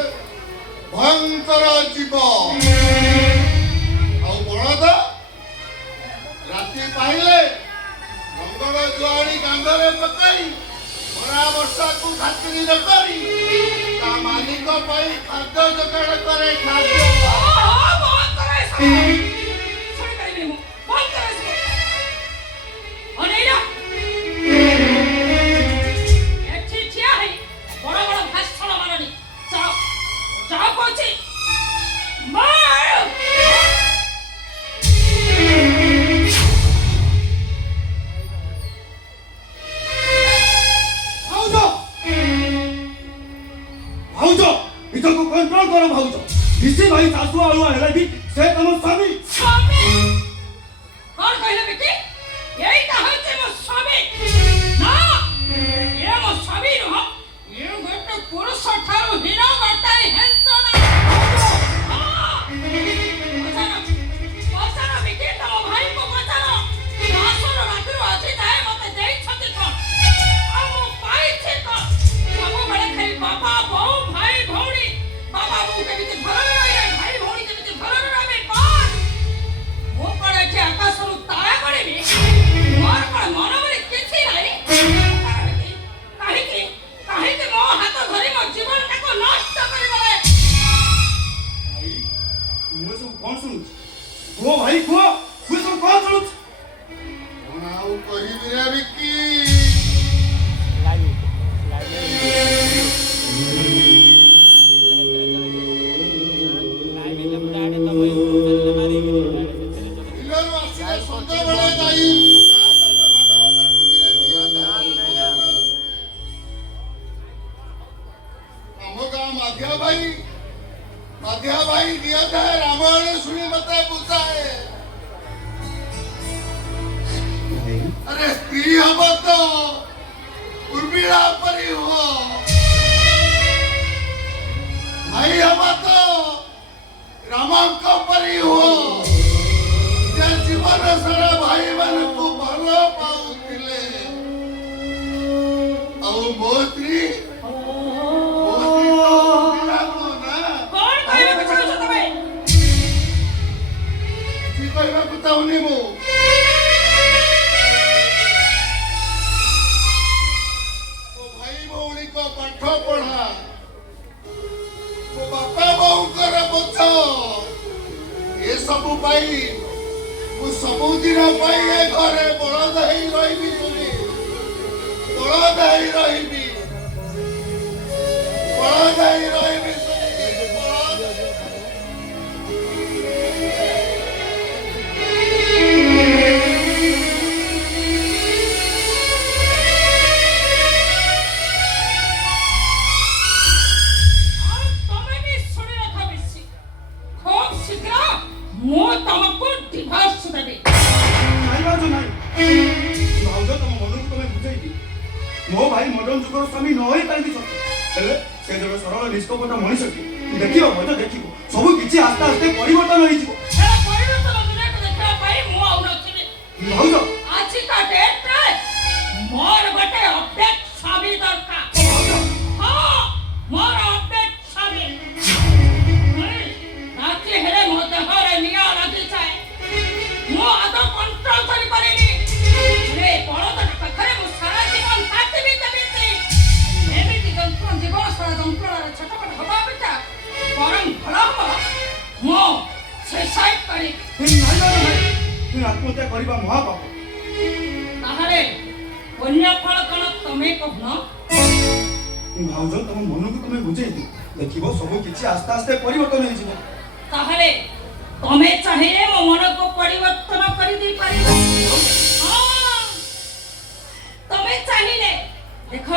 ଭୟଙ୍କର ଜୀବ। ଆଉ ବଳଦ ରାତି ପାଇଲେ ଲଙ୍ଗଳ ଜୁଆଳି କାନ୍ଧରେ ପକାଇ ଖରା ବର୍ଷାକୁ ଖାତିରି ନ କରି ତା ମାଲିକ ପାଇଁ ଖାଦ୍ୟ ଯୋଗାଡ଼ କରେ। ଖାଦ୍ୟ ଭାଉଜ ଇତକୁ କଣ୍ଟ୍ରୋଲ କର ଭାଉଜ। ବିଶି ଭାଇ ଶାଶୁ ଆଳୁଆ ହେଲେ ବି ସେ ତମ ସ୍ୱାମୀ। କଣ କହିଲେ ବିକି? ଏଇଟା ହଉଛି ମୋ ସ୍ୱାମୀ। ନା ଏ ମୋ ସ୍ୱାମୀ ନୁହଁ, ଏ ଗୋଟେ ପୁରୁଷ ଠାରୁ ହୀନ ଗୋଟାଏ ହେଞ୍ଚନା। ପଚାର ବିକି, ତମ ଭାଇଙ୍କୁ ପଚାର। ଆସର ରାତିରୁ ଆଜି ଯାଏ ମତେ ଦେଇଛନ୍ତି କଣ ଆଉ ମୁଁ ପାଇଛି କଣ? ସବୁବେଳେ ଖାଲି ବାପା ବୋଉ ଭାଇ ଭଉଣୀ। ବାପା ବୋଉ କେମିତି ଭଲରେ ରହିବେ, ଭାଇ ଭଉଣୀ କେମିତି ଭଲରେ ରହିବେ। ମୁଁ କଣ ଏଠି ଆକାଶରୁ ତାରା କରିବି? ମୋର କଣ ମନ ବୋଲି କିଛି ନାହିଁ? କାହିଁକି କାହିଁକି ମୋ ହାତ ଧରି ମୋ ଜୀବନଟାକୁ ନଷ୍ଟ କରିଦେଲେ? ଭାଇ ମୁଁ ଏସବୁ କଣ ଶୁଣୁଛି? କୁହ ଭାଇ କୁହ, ମୁଁ ଏସବୁ କଣ ଶୁଣୁଛି? କଣ ଆଉ କହିବି ରେ ବିକି? ବିଲରୁ ଆସିଲେ ସଞ୍ଜବେଳେ ଯାଇ ଆମ ଗାଁ ମାଧିଆ ଭାଇ ଦିଅଥାଏ ରାମାୟଣ ଶୁଣି ମତେ ବୁଝାଏ। अरे स्त्री हब तो उर्मिला परी हो, भाई हब तो रामांक परी हो। जीवन सारा भाई मान को भल पाउथिले ଆଉ ମୋ ସ୍ତ୍ରୀ ଉର୍ମିଳା ନୁହଁ ନା। କଣ କହିବାକୁ ଚାହୁଁଛ ତମେ? କିଛି କହିବାକୁ ଚାହୁଁନି ମୁଁ। ପାଠ ପଢା ମୋ ବାପା ବୋଉଙ୍କର ବୋଝ ଏସବୁ ପାଇଁ ମୁଁ ସବୁଦିନ ପାଇଁ ଏ ଘରେ ବଳଦ ହେଇ ରହିବି ବୋଲି ବଳଦ ହେଇ ରହିବି ବଳଦ ହେଇ ରହିବି ମୁଁ ତମକୁ ଡିଭୋର୍ସ ଦେବି। ନାଇଁ ଭାଉଜ ନାଇଁ। ଭାଉଜ ତମ ମନକୁ ତମେ ବୁଝେଇକି ମୋ ଭାଇ ମଡର୍ଣ୍ଣ ଯୁଗର ସ୍ୱାମୀ ନ ହେଇପାରିବି ସତ, ହେଲେ ସେ ଜଣେ ସରଳ ନିଷ୍କପଟ ମଣିଷଟି। ଦେଖିବ ଭାଉଜ ଦେଖିବ, ସବୁ କିଛି ଆସ୍ତେ ଆସ୍ତେ ପରିବର୍ତ୍ତନ ହେଇଯିବ। ପରିବର୍ତ୍ତନ ଦୁନିଆକୁ ଦେଖିବା ପାଇଁ ମୁଁ ଆଉ ନଥିବି। ଭାଉଜ ଆଜିକା ଡେଟରେ ମୋର ଗୋଟେ ଅପଡେଟ୍ ସ୍ୱାମୀ ଦରକାର। ହଁ ମୋର ଅପଡେଟ୍ ସ୍ୱାମୀ। ରାତି ହେଲେ ମୋ ଦେହରେ ନିଆଁ ଲାଗିଯାଏ। ମୁଁ ଆଦୌ କଣ୍ଟ୍ରୋଲ କରିପାରିନି। ବଳଦଟା ପାଖରେ ମୁଁ ସାରା ଜୀବନ କାଟିବି କେମିତି? ଏମିତି ଜୀବନ ସାରା ଯନ୍ତ୍ରଣାରେ ଛଟପଟ ହବା ଅପେକ୍ଷା ବରଂ ଭଲ ହବ ମୁଁ ସୁଇସାଇଡ୍ କରିବି। ଆତ୍ମହତ୍ୟା କରିବା ମହାପାପ। ତାହେଲେ ଅନ୍ୟ ଫଳ କଣ ତମେ କହୁନ? ଭାଉଜ ତମ ମନକୁ ତମେ ବୁଝେଇଦି, ଦେଖିବ ସବୁ କିଛି ଆସ୍ତେ ଆସ୍ତେ ପରିବର୍ତ୍ତନ ହେଇଯିବ। ତାହେଲେ ତମେ ଚାହିଁଲେ ମୋ ମନକୁ ପରିବର୍ତ୍ତନ କରିଦେଇପାରିବ। ହଁ, ତମେ ଚାହିଁଲେ ଦେଖ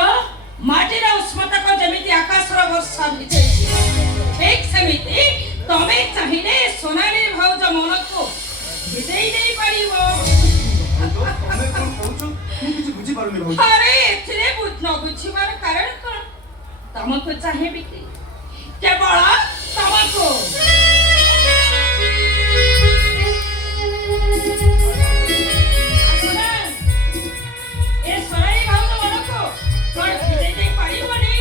ମାଟିର ଉଷ୍ମତାକୁ ଯେମିତି ଆକାଶର ବର୍ଷା ଭିଜେଇଛି, ଠିକ୍ ସେମିତି ତମେ ଚାହିଁଲେ ସୋନାଲି ଭାଉଜ ମନକୁ ଭିଜେଇ ଦେଇପାରିବ। ତମେ କଣ କହୁଛ ମୁଁ କିଛି ବୁଝିପାରୁନି ଭାଉଜ। ଆରେ ଏଥିରେ ନ ବୁଝିବାର କାରଣ କଣ? ତମକୁ ଚାହିଁବି କି କେବଳ ତମକୁ। ଏ ସୋନାଲି ଭାଉଜ ମନକୁ କଣ ଭିଜେଇ ଦେଇ ପାରିବନି?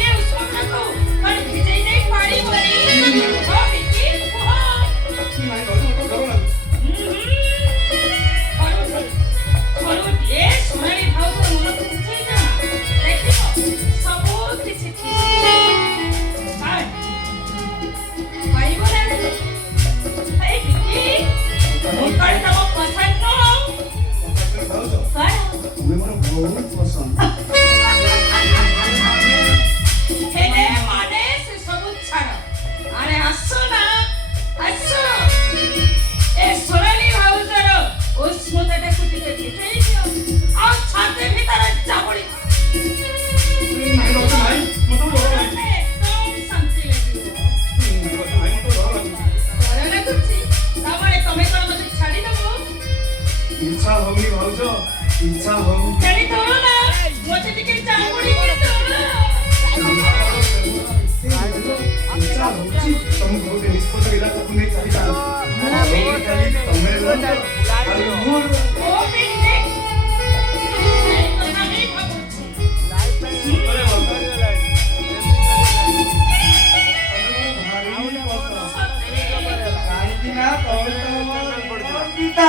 ଏ ଉଷ୍ମତାକୁ କଣ ଭିଜେଇ ଦେଇ ପାରିବନି? ହଁ ବିକି, କୁହ। ନାଇଁ ଭାଉଜ ମତେ ଡର ଲାଗୁଛି। ଏ ସୋନାଲି ଭାଉଜ ମନକୁ ବୁଝେଇ ଯା, ଦେଖିବ ସବୁ କିଛି ଠିକ୍ ପାରିବ ନା? ଏ ବିକି, ମୁଁ କଣ ତମ ପସନ୍ଦ ନୁହଁ? ଭାଉଜ କଣ? ତୁମେ ମୋର ବହୁତ ପସନ୍ଦ। ହେଲେ ମାନେ ସେ ସବୁ ଛାଡ଼। ଆରେ ଆସ ନା, ଆସ। ଏ ସୋନାଲି ଭାଉଜର ଉଷ୍ମତାଟାକୁ ଟିକେ ଭିଜେଇ ଦିଅ ଆଉ ଛାତି ଭିତରେ ଚାବୁଡ଼ି ନାଇଁ ଭାଉଜ ନାଇଁ ମତେ ଡର ଲାଗୁଛି। একদম ଶାନ୍ତି ଲାଗିବ। ନାଇଁ ଭାଉଜ ନାଇଁ ମତେ ଡର ଲାଗୁଛି। ଡର ଲାଗୁଛି? ତାମାନେ ତମେ କଣ ମତେ ଛାଡ଼ିଦବ? ଇଚ୍ଛା ହଉନି ଭାଉଜ, ଇଚ୍ଛା ହଉନି। ଛାଡ଼ି ଦବ ନା? ମତେ ଟିକେ ଚାବୁଡ଼ିକି ଦବ। ଇଚ୍ଛା ହଉଛି ତମକୁ ଗୋଟେ ନିଷ୍ପତ୍ତି ଇଲାକାକୁ ନେଇ ଚାଲିଯାଆନ୍ତି। ଖାଲି ତମେ ରହୁଛ ଆଉ ମୁଁ ଓ ବିକି, ସେଇ କଥା ହିଁ ଭାବୁଛି। ସତରେ ଭାଉଜ ତମେ ମୋର ଭାରି ପସନ୍ଦ। କାହିଁକି ନା ତମେ ତ ମୋର ପିତା।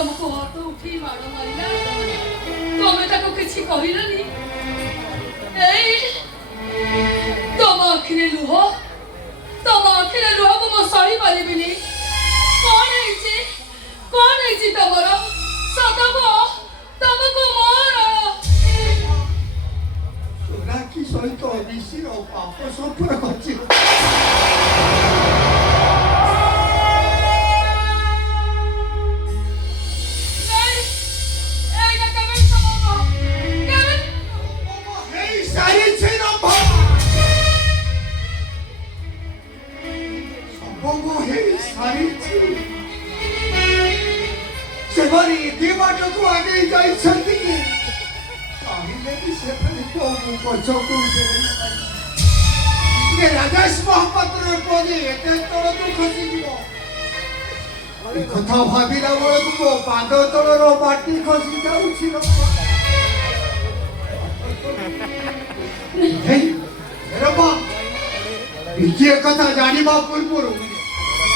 ତମକୁ ହାତ ଉଠେଇ ମାଡ଼ ମାରିଲା ତମେ ତାକୁ କିଛି କହିଲନି ଏଇ ତମ ଆଖିରେ ଲୁହ ତମକୁ ମୁଁ ସହି ପାରିବିନି କଣ ହେଇଛି ତମର ସତକୁ ତମକୁ ମୋର ସୁନାକ୍ଷୀ ସହିତ ମିଶିର ପାପ ସମ୍ପର୍କ ଅଛି ସେପରି ଦିବାଟକୁ ଆଗେଇ ଯାଇଛନ୍ତି କି କହିଲେ ବି ସେପରି ପଛକୁ ରାଜେଶ ମହାପାତ୍ର ପରି ଏତେ ତଳକୁ ଖସିଯିବ ଏ କଥା ଭାବିଲା ବେଳକୁ ମୋ ପାଦ ତଳର ମାଟି ଖସି ଯାଉଛି ନିଜେ କଥା ଜାଣିବା ପୂର୍ବରୁ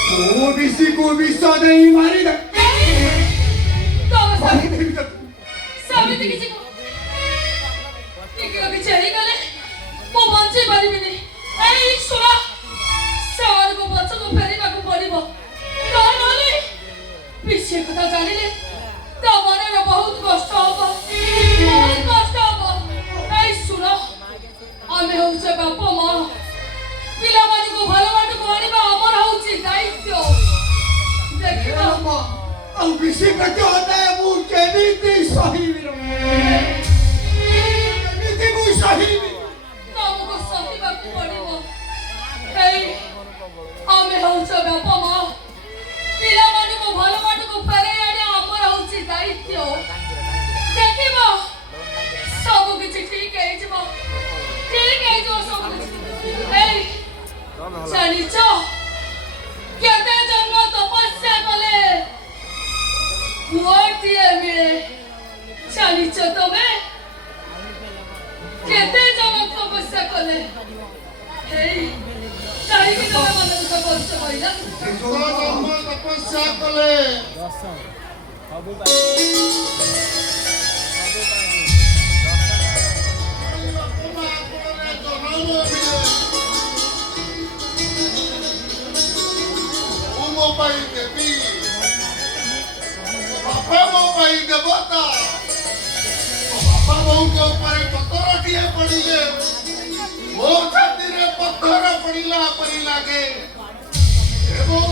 ମୁଁ ବିଷିକୁ ବିଷ ଦେଇ ମାରିଦେ ସେମିତି କିଛି ହେଇଗଲେ ମୁଁ ବଞ୍ଚି ପାରିବିନି ଏଇ ଶୁଣ ସେମାନଙ୍କୁ ପଛକୁ ଫେରିବାକୁ ପଡିବ ନହେଲେ ବିଷୟ କଥା ଜାଣିଲେ ତା ମନରେ ବହୁତ କଷ୍ଟ ହବ ଏଇ ଶୁଣ ଆମେ ହଉଛେ ବାପ ମା ପିଲାମାନଙ୍କୁ ଭଲ ବାଟକୁ ଆଣିବା ଆମର ହଉଛି ଦାୟିତ୍ୱ ଦେଖିବା ଆଉ ବିଷି ପ୍ରତି ଅନ୍ୟାୟ ମୁଁ କେମିତି ସହିବି ତମକୁ ସହିବାକୁ ପଡିବ ଏଇ ଆମେ ହଉଛେ ବାପ ମା ପିଲାମାନଙ୍କୁ ଭଲ ବାଟକୁ ଫେରାଇ ଆଣିବା ଆମର ହଉଛି ଦାୟିତ୍ୱ ଦେଖିବ ସବୁ କିଛି ଠିକ ହେଇଯିବ ସବୁ କିଛି ଏଇ ଜାଣିଛ କେତେ ଜନ୍ମ ତପସ୍ୟା କଲେ ପୁଅଟିଏ ମିଳେ ଜାଣିଛ ତମେ କେତେ ଜଣ ତପସ୍ୟା କଲେ ଏଇ କାହିଁକି ତମେ ମନ ଦୁଃଖ କରୁଛ କହିଲ ତପସ୍ୟା କଲେ ମୋ ପାଇଁ ଦେବୀ ବାପା ମୋ ପାଇଁ ଦେବତା ବାପା ବୋଉଙ୍କ ଉପରେ ପଥରଟିଏ ପଡ଼ିଲେ ମୋ ଛାତିରେ ପଥର ପଡ଼ିଲା ପରି ଲାଗେ ଏବଂ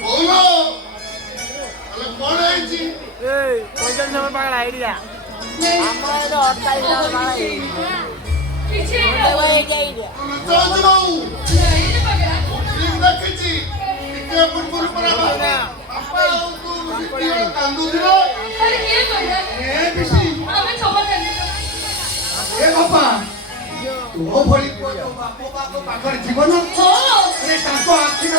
ବୋଲ ହେଲେ କଣ ହେଇଛି ଦେଖିଛି ଟିକେ ପୂର୍ବରୁ କାନ୍ଦୁଥିଲ ଏ ବାପା ତୋ ଭଳି ପୁଅ ତୋ ବାପ ପାଖରେ ଯିବ ନା ତାଙ୍କ ଆଖିର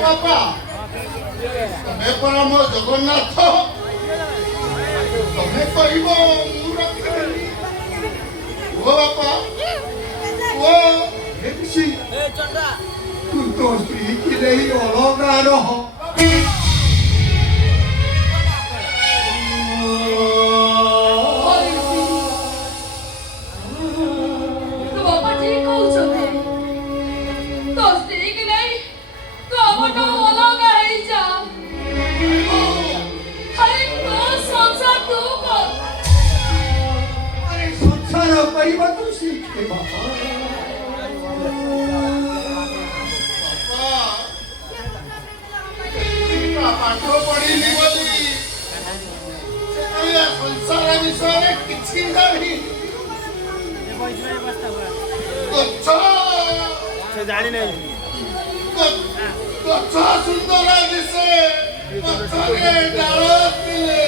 ବାପା ତମେ ପରା ମୋ ଜଗନ୍ନାଥ ତମେ କହିବ ମୁଁ ରଖିବି ଓ ବାପା ଓ ତୁ ତୋ ସ୍ତ୍ରୀ କି ନେଇ ଅଲଗା ରହ କରିବା ତୁ ଶିଖେ ବାପା ପାଠ ପଢିଲି ବୋଲି ସଂସାର ବିଷୟରେ କିଛି ନାହିଁ ଗଛ ସୁନ୍ଦର ଦିଶେ ଗଛରେ ଡାଳ ଥିଲେ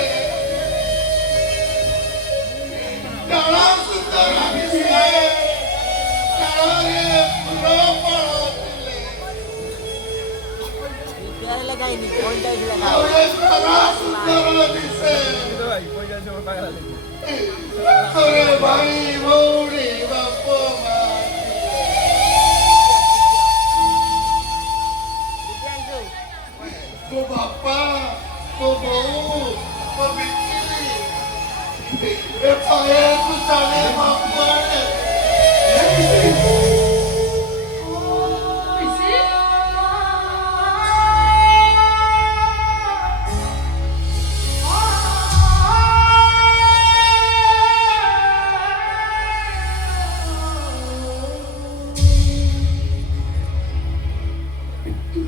ଡାଳ ସୁନ୍ଦର ଦିଶେ ଡାଳରେ ଫୁଲ ଫଳ ଥିଲେ ସୁନ୍ଦର ଦିଶେ अरे भाई भौरी बापा तो बापा तो बहू तो बिट्टी ए पाए तू साले बापा कैसे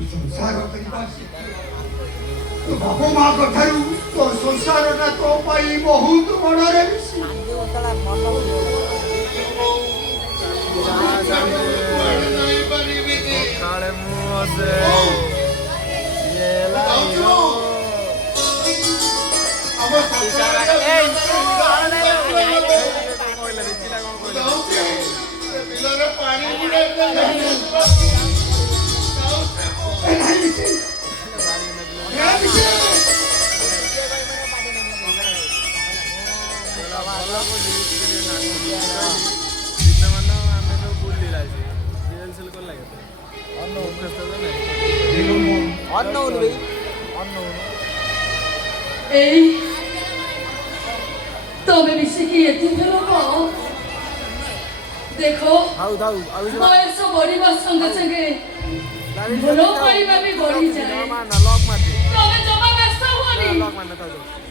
ସଂସାର କରିବା ତୋ ବାପ ମା କଥାରୁ ତୋ ସଂସାରଟା ତୋ ପାଇଁ ବହୁତ ବଡ଼ରେ ମିଶି କୁଆଡ଼େ ଯାଇପାରିବିନି କାଳେ ମୁଁ ଅଛେ ଯାଉଛୁ ଆମ ଯାଉଛି ବିଲରେ ପାଣି ଆମେ ସବୁ ବୁଲିଲା ରିହର୍ସାଲ କଲା এই তবে বেশি কি এতে লোক দেখো বয়স বড়িবা সঙ্গে সঙ্গে ଭଲ ପାଇବା ବି ବଢିଯାଏ ତମେ ଜମା ବ୍ୟସ୍ତ ହୁଅନି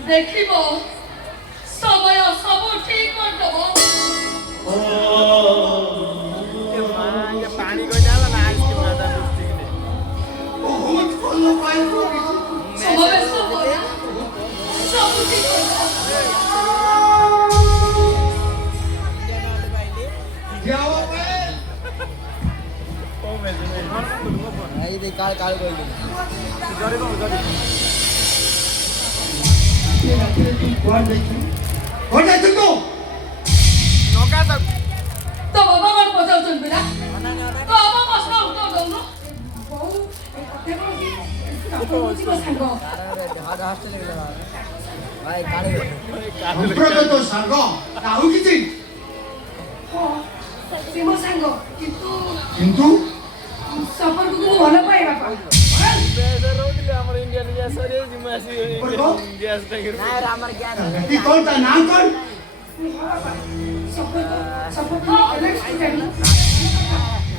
ଦେଖିବ ସମୟ ସବୁ ଠିକ କରିଦବ ପାଣି କହିଲା ନା ଆଇସ୍କ୍ରିମ ଖାତା ବହୁତ ଭଲ ପାଇବ ସମୟ ବ୍ୟସ୍ତ ହୁଅନି ସବୁ ଠିକ କରିଦବ ଯାଅ काल काल कर କଣ ଯାଇଥିଲୁ ତୁ ନକା ସବୁ ତ ବାବା କଣ ପଚାରୁଛନ୍ତି ପିଲା ତ ବାବା ମସଲା ଉତ୍ତର ଦଉନ ବୋଉ ଏ କଥା କଣ କି ସାଙ୍ଗ भाई काले ସମ୍ପର୍କ ତୋ ସାଙ୍ଗ ଆଉ କିଛି ହଁ ସେ ମୋ ସାଙ୍ଗ କିନ୍ତୁ କିନ୍ତୁ ସମ୍ପର୍କକୁ ମୁଁ ଭଲ ପାଏ ବାପା ରହୁଥିଲେ ଆମର ଇଣ୍ଡିଆନ ଗ୍ୟାସ ସରିଯାଇଛି ମୁଁ ଆସି ଗ୍ୟାସ ଟାଙ୍କିରେ ना यार हमारे क्या କି କଣ ତା ନାଁ କଣ ସମ୍ପର୍କ ଜାଣି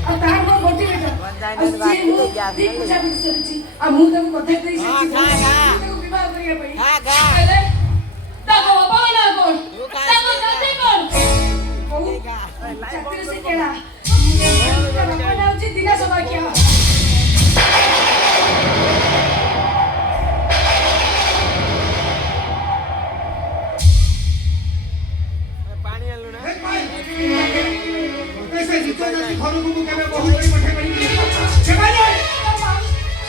ଆଉ ତାର ମୋର ମୋଟିଭେଟର ଆଉ ସିଏ ମୁଁ ଦି ପୂଜା ବି ସରିଛି ଆଉ ମୁଁ ତାକୁ କଥା ଦେଇ ସାରିଛି ତାକୁ ବିବାହ କରିବା ପାଇଁ ହେଲେ ତାଙ୍କ ବାପା ନା କଣ ତାଙ୍କ ଜାତି କଣ ବୋଉ ଚାକିରି ସେ କେଲା ବାପା ନା ହଉଛି ଦିନା ସବାକିଆ ପାଣି ଆଣିଲୁ ନା ମୋତେ ସେ ଜିତ ଯଦି ଘରକୁ ମୁଁ କେବେ ବୋହୂ କରି ପଠେଇ ପାରିବି କେବେ ନାହିଁ ବାପା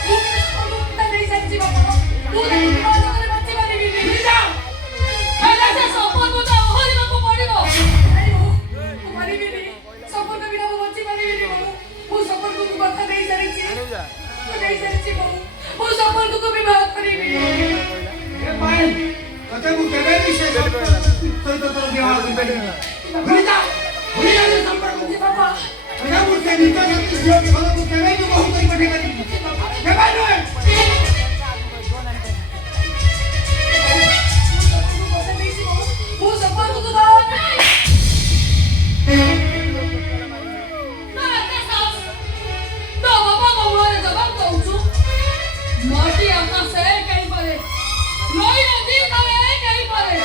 ମୁଁ ସମ୍ପର୍କ ଦେଇ ସାରିଛି ବାପା ମୁଁ ତାକୁ ବିବାହ କରି ବଞ୍ଚି ପାରିବିନି ହେଲେ ସେ ସମ୍ପର୍କଟା ଓହରିବାକୁ ପଡ଼ିବ ଆରେ ମୁଁ ପାରିବିନି ସମ୍ପର୍କ ବିନା ମୁଁ ବଞ୍ଚି ପାରିବିନି ମୁଁ ସମ୍ପର୍କକୁ କଥା ଦେଇ ସାରିଛି ମୁଁ ସମ୍ପର୍କକୁ ବିବାହ କରିବି ଏ ପାଏ ତତେ ମୁଁ କେବେ ବି ସେ ସହିତ ତୋର ବିବାହ କରିପାରିବି ଭୁଲି ଯା ସେ ସମ୍ପର୍କ ବାପା ତତେ ମୁଁ ସେ ଜିତ ଯଦି ଝିଅ ଘରକୁ କେବେ ବି ବୋହୂ କରି ପଠେଇ ପାରିବି କେବେ ନୁହେଁ ମୁଁ ସମ୍ପର୍କକୁ ବାହା ନାହିଁ तो बाबा बहुआरे जवाब दउछु माटी आकाश है कहीं परे नई नदी तले है कहीं परे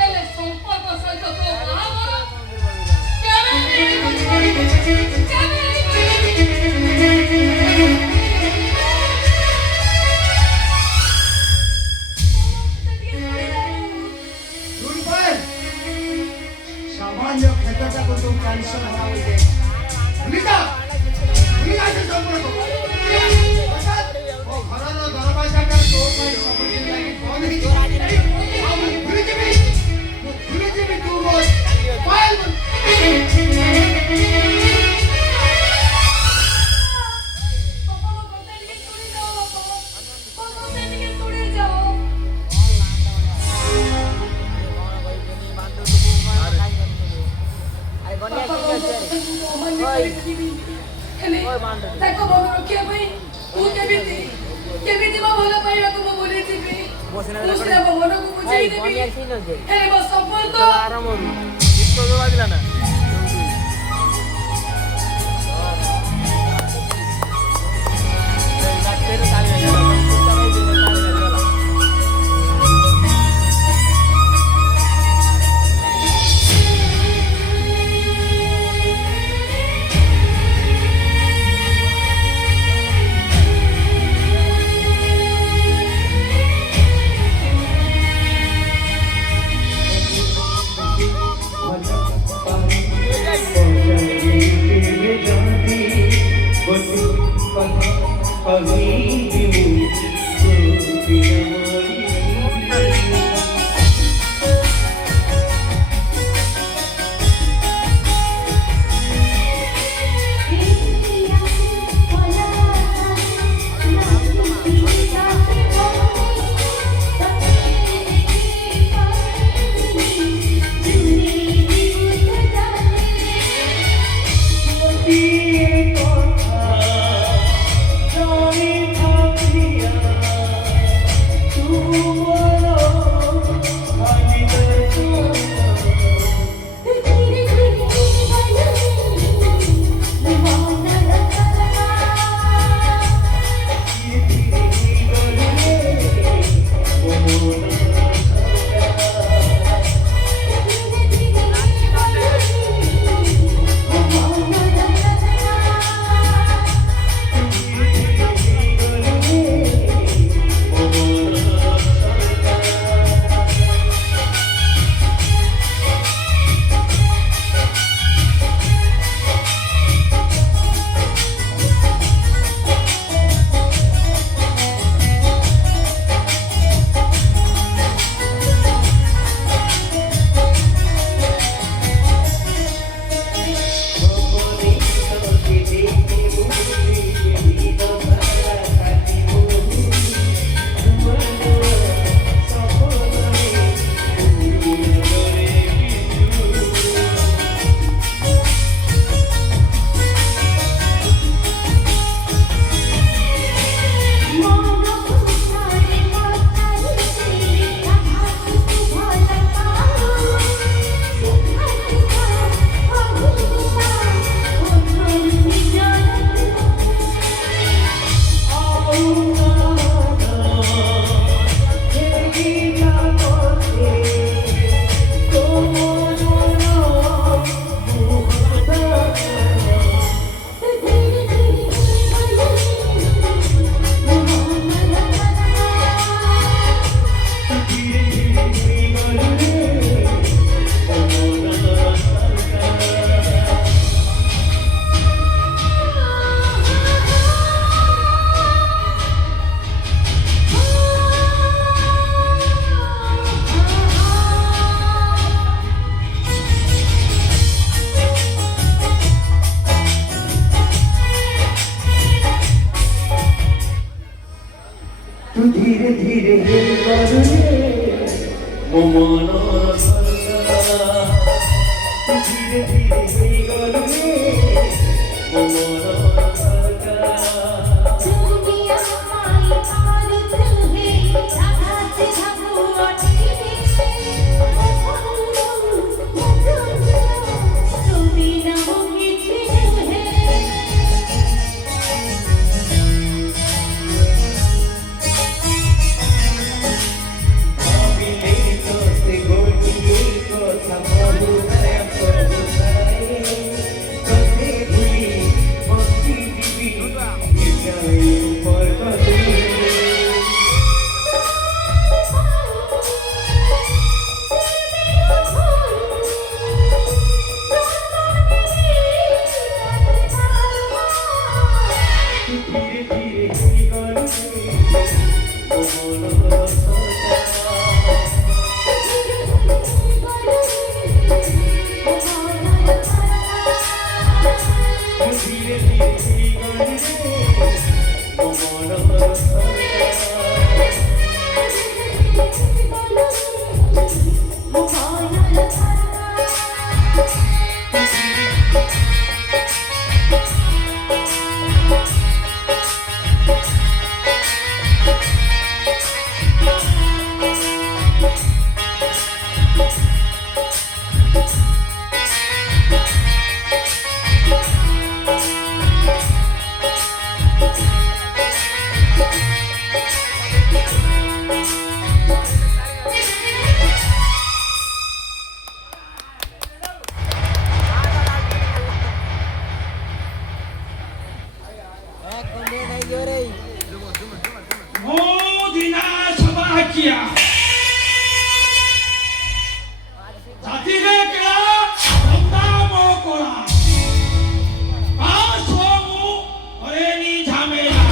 एले संपर्क सहित तो बाहावर केबे सुन पाए सामान्य क्षेत्रটা को तुम कैंसर हटाओ दे भूली जा से संपर्क ओ घरର ଦରବାଜାଟା ତୋ ପାଇଁ ସବୁଦିନ ଲାଗି ବନ୍ଦ ହେଇଯିବ ଆଉ ମୁଁ ଭୁଲି ଯିବି ତୁ ମୋ ପାଏଲ ସିନା ମୁଁ ସିନା ମୋ ମନକୁ ବୁଝେଇ ଦେବି ବନିଆ ସିନ ଯେ ହେଲେ ମୋ ସମ୍ପର୍କ ଆରମ୍ଭରୁ ଗୀତ ଯୋଉ ବାଜିଲା ନା धीरे धीरे धीरे किया जाति रे केला धंधा मो कोला पास हो मु करे नी झमेला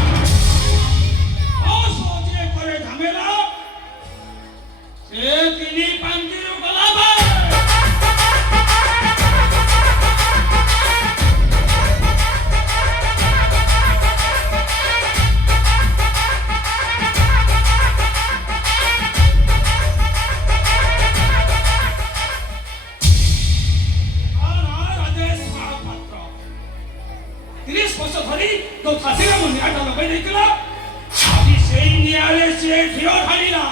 ओ सोचे करे झमेला से किनी पंजिरु गला बा तो थासेगा मन नियाटा लगे देखला आदि सेई नियाले से ठियो ढालिला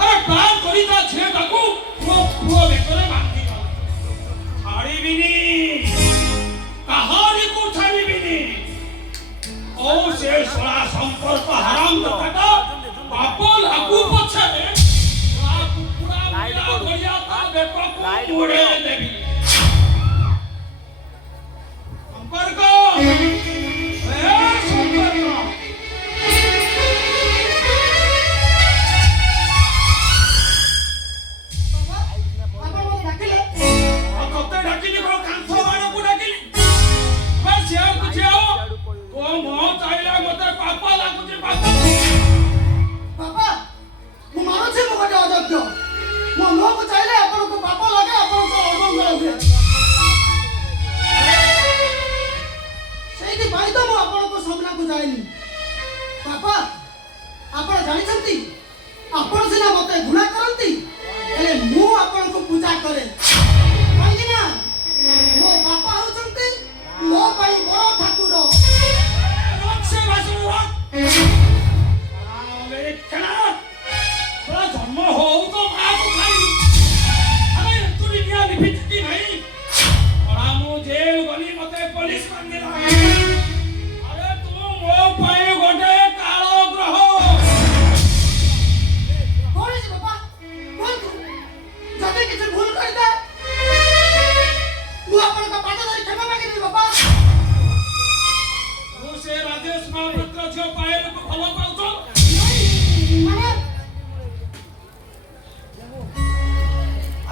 अरे काम करिता छे ताकू मो पुओ बेकरे बांधी छाड़ी बिनी कहानी को छाड़ी बिनी ओ से सोला संपर्क हराम दता बाप लागू पछे लागू पूरा मिला भरिया ता बेको को मोड़े देबी संपर्क बापा आपण जानिछंती आपण सिना मते गुना करंती हेले मु आपण को पूजा करे काहे ना मो बापा होचंती मो पाई बड़ ठाकुर रक्षे बासु अरे कना तोरा जन्म हो तो मां को खाई अरे तू निया लिपिट की नहीं बड़ा मु जेल गली मते पुलिस मान देला अरे तू मो पाई गोटे कालो ग्रह कोन जी बापा कोन तू जदे किछ भूल कर दे तू आपण का पाटा धरी क्षमा मांगी दे बापा तू से राजेश महापात्र जो पाए को भलो पाउतो माने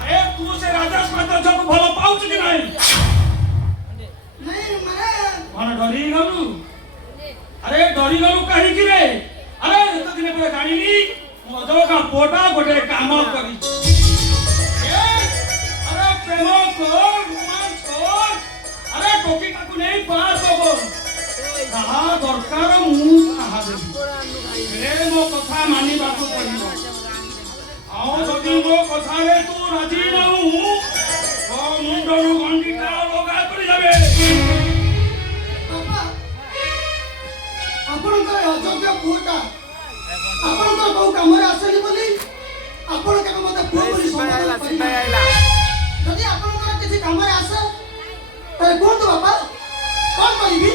अरे तू से राजेश महापात्र जो को भलो पाउछ कि नहीं नहीं माने डरी गलु अरे डरी गलु कहीं कि रे अरे एत दिन पर जानिली मजो का पोटा गोटे काम करी अरे प्रेम को रोमांस को अरे टोकी काकू नहीं पास होबो कहा दरकार मु कहा देबी रे मो कथा मानी बाकू पड़िबो आओ जदी मो कथा रे तू राजी नहु तो मुंडरू गंडीटा लगा करी जाबे बापा आपण का अयोग्य पुटा आपण का बहु कामरे आसली बोली आपण के मते पुओ बोली समाधान करिला जदी आपण का किसी कामरे आसे तरे कोन तो बापा कोन करिबी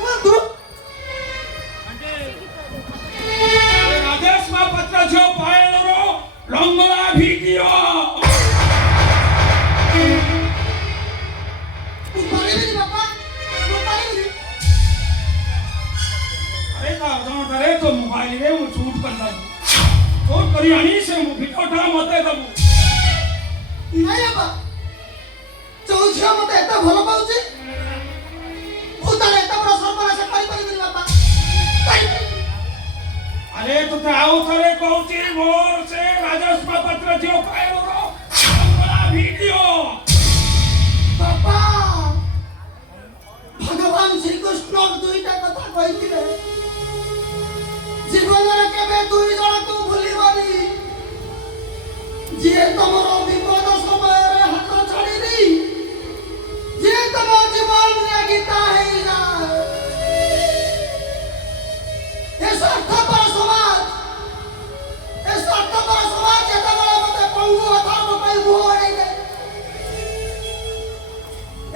कोन तू राजेश महापात्र जो पाएलो लंगड़ा भिडियो तू पारिबी बापा तू पारिबी अरे का जमा करे तो मोबाइल रे मु शूट कर दबु शूट करी आनी से मु भिडियोटा मते दबु नहीं बापा चौझिया मते एता भलो पाउची उतारे एता बड़ा सर्वनाश करि परिबी बापा अरे तो आओ थरे कहूची मोर से राजेश महापात्र जो पाएलो लंगड़ा भिडियो बापा भगवान श्री कृष्ण दुईटा कथा कहिथिले जीवन रे केबे दुई जण को भूलिबानी जे तमरो विपद समय रे हाथ छाड़ी दी जे तम जीवन रे गीता हेला ए स्वार्थपर समाज जेता बड़ा मते पंगु अथार पे मोड़े दे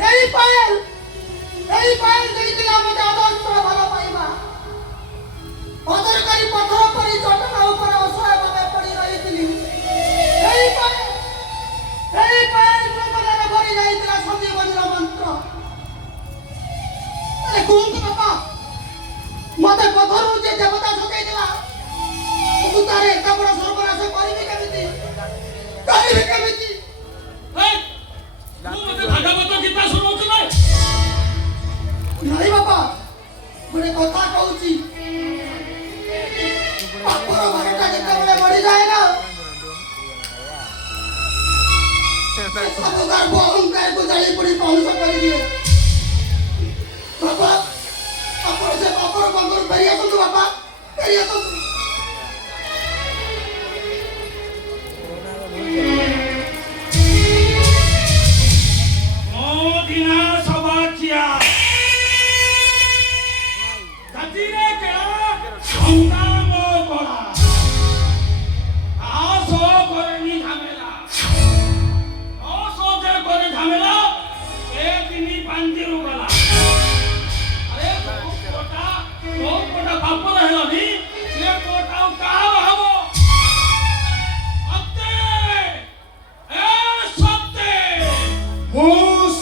एई पायल देइतिला मते आदर्श पर भलो पाइबा अदरकारी पत्थर परी चटना ऊपर असहाय भावे पड़ी रहितिली एई पायल प्रबलरे भरी जाइतिला संजीवनीर मंत्र अरे कोन तो बापा मते पत्थर जे देवता सजाइतिला ମୁଁ ତାର ଏତେ ବଡ଼ ସର୍ବନାଶ କରିବି କେମିତି? କରିବି କେମିତି? ହେଇ, ତୁ ମତେ ଭାଗବତ ଗୀତା ଶୁଣଉଛୁ ନାଇଁ? ନାଇଁ ବାପା, ଗୋଟେ କଥା କହୁଛି। ପାପର ଘରଟା ଯେତେବେଳେ ବଢିଯାଏ ନା, ସବୁ ଗର୍ବ ଅହଙ୍କାରକୁ ଜାଳି ପୋଡ଼ି ଧ୍ୱଂସ କରିଦିଏ। ବାପା, ଆପଣ ସେ ପାପର ବନ୍ଧରୁ ଫେରି ଆସନ୍ତୁ ବାପା, ଫେରି ଆସନ୍ତୁ। ମୋ ଦିନା ସବାଚିଆ ଜାତିରେ କେଳା ଖନ୍ଦା ମୋ କଳା ଆସ করেনি ঝামেলা অসহজে করে ঝামেলা সে তিনি পাঞ্জিরু গলা আরে কোটা বাপর হেলানি সে কোটাও কাহার হব সত্যে এ সত্যে ମୋ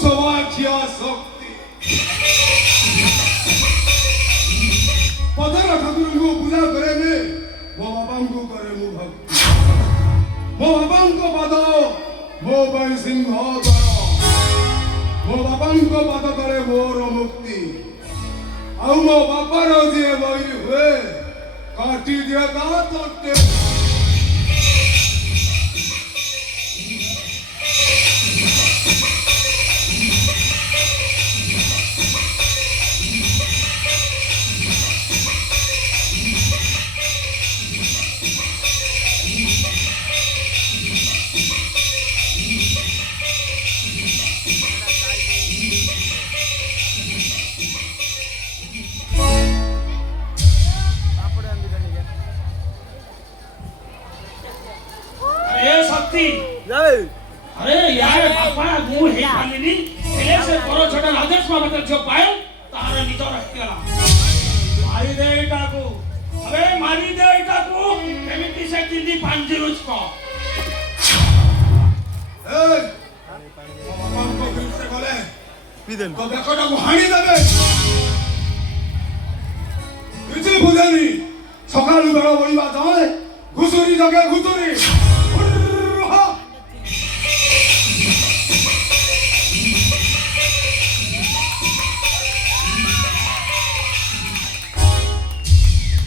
ସବାଖିଆ ଶକ୍ତି ପଦର ଠାକୁରଙ୍କୁ ପୂଜା କରେନି, ମୋ ବାବାଙ୍କୁ କରେ ମୁଁ ଭକ୍ତି। ମୋ ବାବାଙ୍କ ପାଦ ମୋ ପାଇଁ ସିଂହ ଦ୍ୱାର, ମୋ ବାବାଙ୍କ ପାଦ କରେ ମୋର ମୁକ୍ତି। ଆଉ ମୋ ବାପାର ଯିଏ ବୈରୀ ହୁଏ କାଟି ଦିଏ ତା ତୋଟେ। ए शक्ति जय अरे यार बापा मु हे पालिनी हेले से बड़ छोटा राजेश बाबा जो पाए तार निज रखला मारी दे एटाकू अरे मारी दे एटाकू केमिति से तिंदी पांजिरुच को ଏ ମୋ ବାବାଙ୍କ ବିରୁଦ୍ଧରେ ଗଲେ पिदेन ତ ବେକଟାକୁ ହାଣି ଦେବେ। କିଛି ବୁଝେନି, ସକାଳୁ ବେଳ ବଢିବା ଯାଏ ଘୁଷୁରି ଜଗେ ଘୁଷୁରି।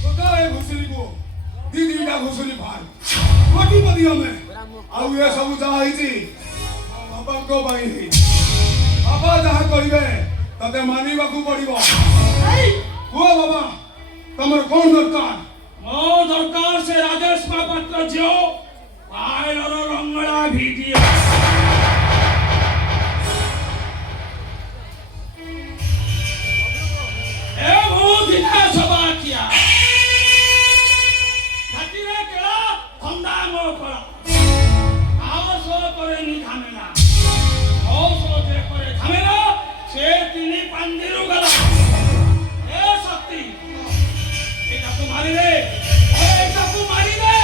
ଗୋଟାଏ ଘୁଷୁରିକୁ ଦିଟା ଘୁଷୁରି ଭାଇ କୋଟିପତି ଆମେ। ଆଉ ଏ ସବୁ ଯାହା ହେଇଛି ମୋ ବାପାଙ୍କ ପାଇଁ ହେଇଛି। ବାପା ଯାହା କରିବେ ତତେ ମାନିବାକୁ ପଡିବ। କୁହ ବାବା, ତମର କଣ ଦରକାର? मो दरकार से राजेश बाबा जो पायलर रंगला वीडियो ए वो दिना सभा किया घाटीरे केला खंदा मो कला आवसो करे नि झमेला औसो जे करे झमेला से तिनी पांजिरु गला ए शक्ति एटाକୁ ମାରି ଦେ ଏଟାକୁ ମାରି ଦେ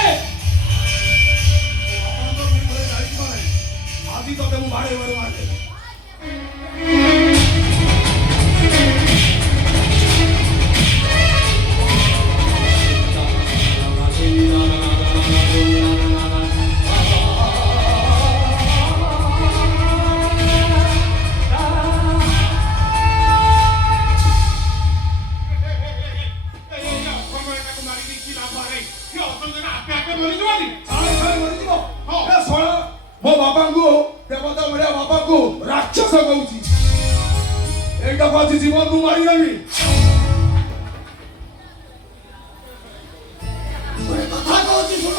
ଆପଣଙ୍କ ବିରୁଦ୍ଧରେ ଯାଇଛି ମାନେ ଆଜି ତତେ ମୁଁ ବାଡ଼େଇବାରେ ମାରିଦେବି। ମୋ ବାପାଙ୍କୁ ଦେବତା ଭଳିଆ ବାପାଙ୍କୁ ରାକ୍ଷସ କହୁଛି। ଏଇଟାକୁ ଆଜି ଜୀବନକୁ ମାରିଦେବି। ଗୋଟେ କଥା କହୁଛି ଶୁଣ।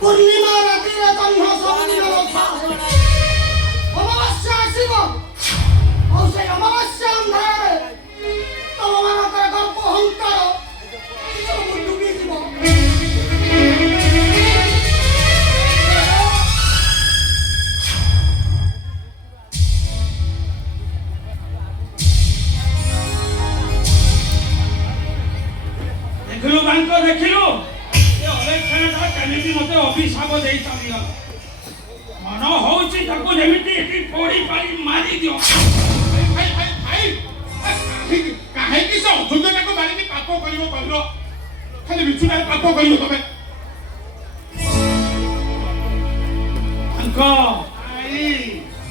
ପୂର୍ଣ୍ଣିମା ରାତିରେ ଜହ୍ନ ସବୁଦିନ ନଥାଏ। ଅମାବାସ୍ୟା ଆସିବ, ଆଉ ସେଇ ଅମାବାସ୍ୟା ଅନ୍ଧାରରେ ତମମାନଙ୍କର ଗର୍ବ ଅହଙ୍କାର ସବୁ ଡୁବିଯିବ। ଦେଖିଲୁ ବାଙ୍କ ଦେଖିଲୁ ଏ ଅଲେଖାଟା କେମିତି ମତେ ଅଭିଶାପ ଦେଇ ଚାଲିଗଲା। ମନ ହଉଛି ତାକୁ ଯେମିତି ଏଠି ପୋଡ଼ି ପାଡ଼ି ମାରି ଦିଅ। କାହିଁକି ସେ ଅଯୋଗ୍ୟଟାକୁ ମାରିକି କିଛି ନାହିଁ ପାପ କରିବ ତମେ ଭାଙ୍କ ଭାଇ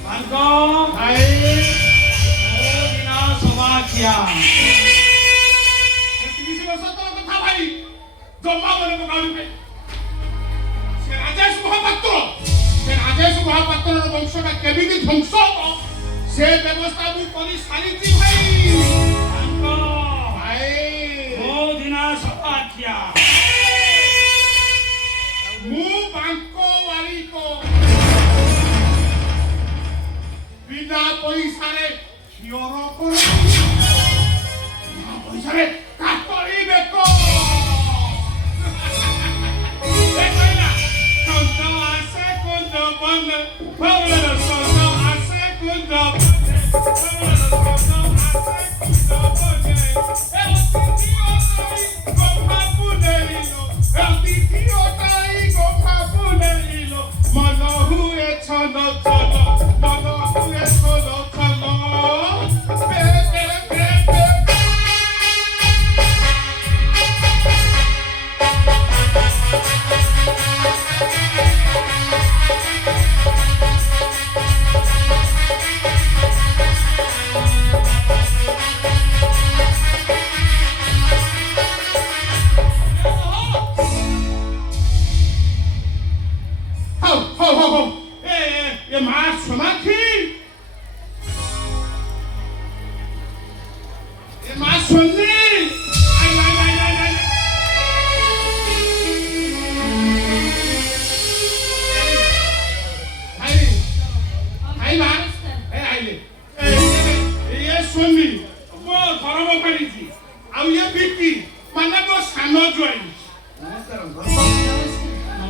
ଭାଙ୍କ ଭାଇ ମୋ ବିନା ସବାଖିଆ 30 ବର୍ଷ ତଳ କଥା ଭାଇ ଜମା ମନେ ପକାଉନି ସେ ରାଜେଶ ମହାପାତ୍ରର ବଂଶଟା କେମିତି ଧ୍ୱଂସ ହବ ସେ ବ୍ୟବସ୍ଥା ମୁଁ କରି ସାରିଛି ଭାଇ ଭାଙ୍କ ଭାଇ ମୋ ବିନା ସବାଖିଆ ମୁଁ ବାଙ୍କ ବାରିକ ବିନା ପଇସାରେ କ୍ଷୀର କରେ ବିନା ପଇସାରେ କାଟଳି ବେକ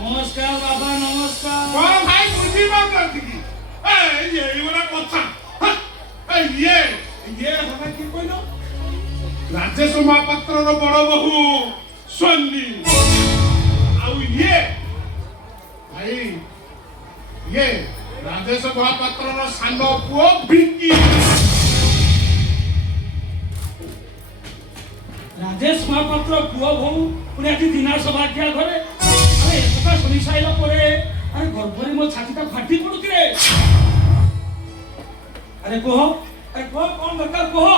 नमस्कार बाबा नमस्कार राजेश महापात्र बड़ बहु सोनी भाई ये राजेश महापात्र सान पुओ बिकी राजेश महापात्र पुओ बहु पुणे आठी दिना सभाख्या घरे अरे एकथा शुणी साइला परे अरे गर्भरे मो छातीटा फाटी पडुची रे अरे कह अरे कह कोन दरकार कह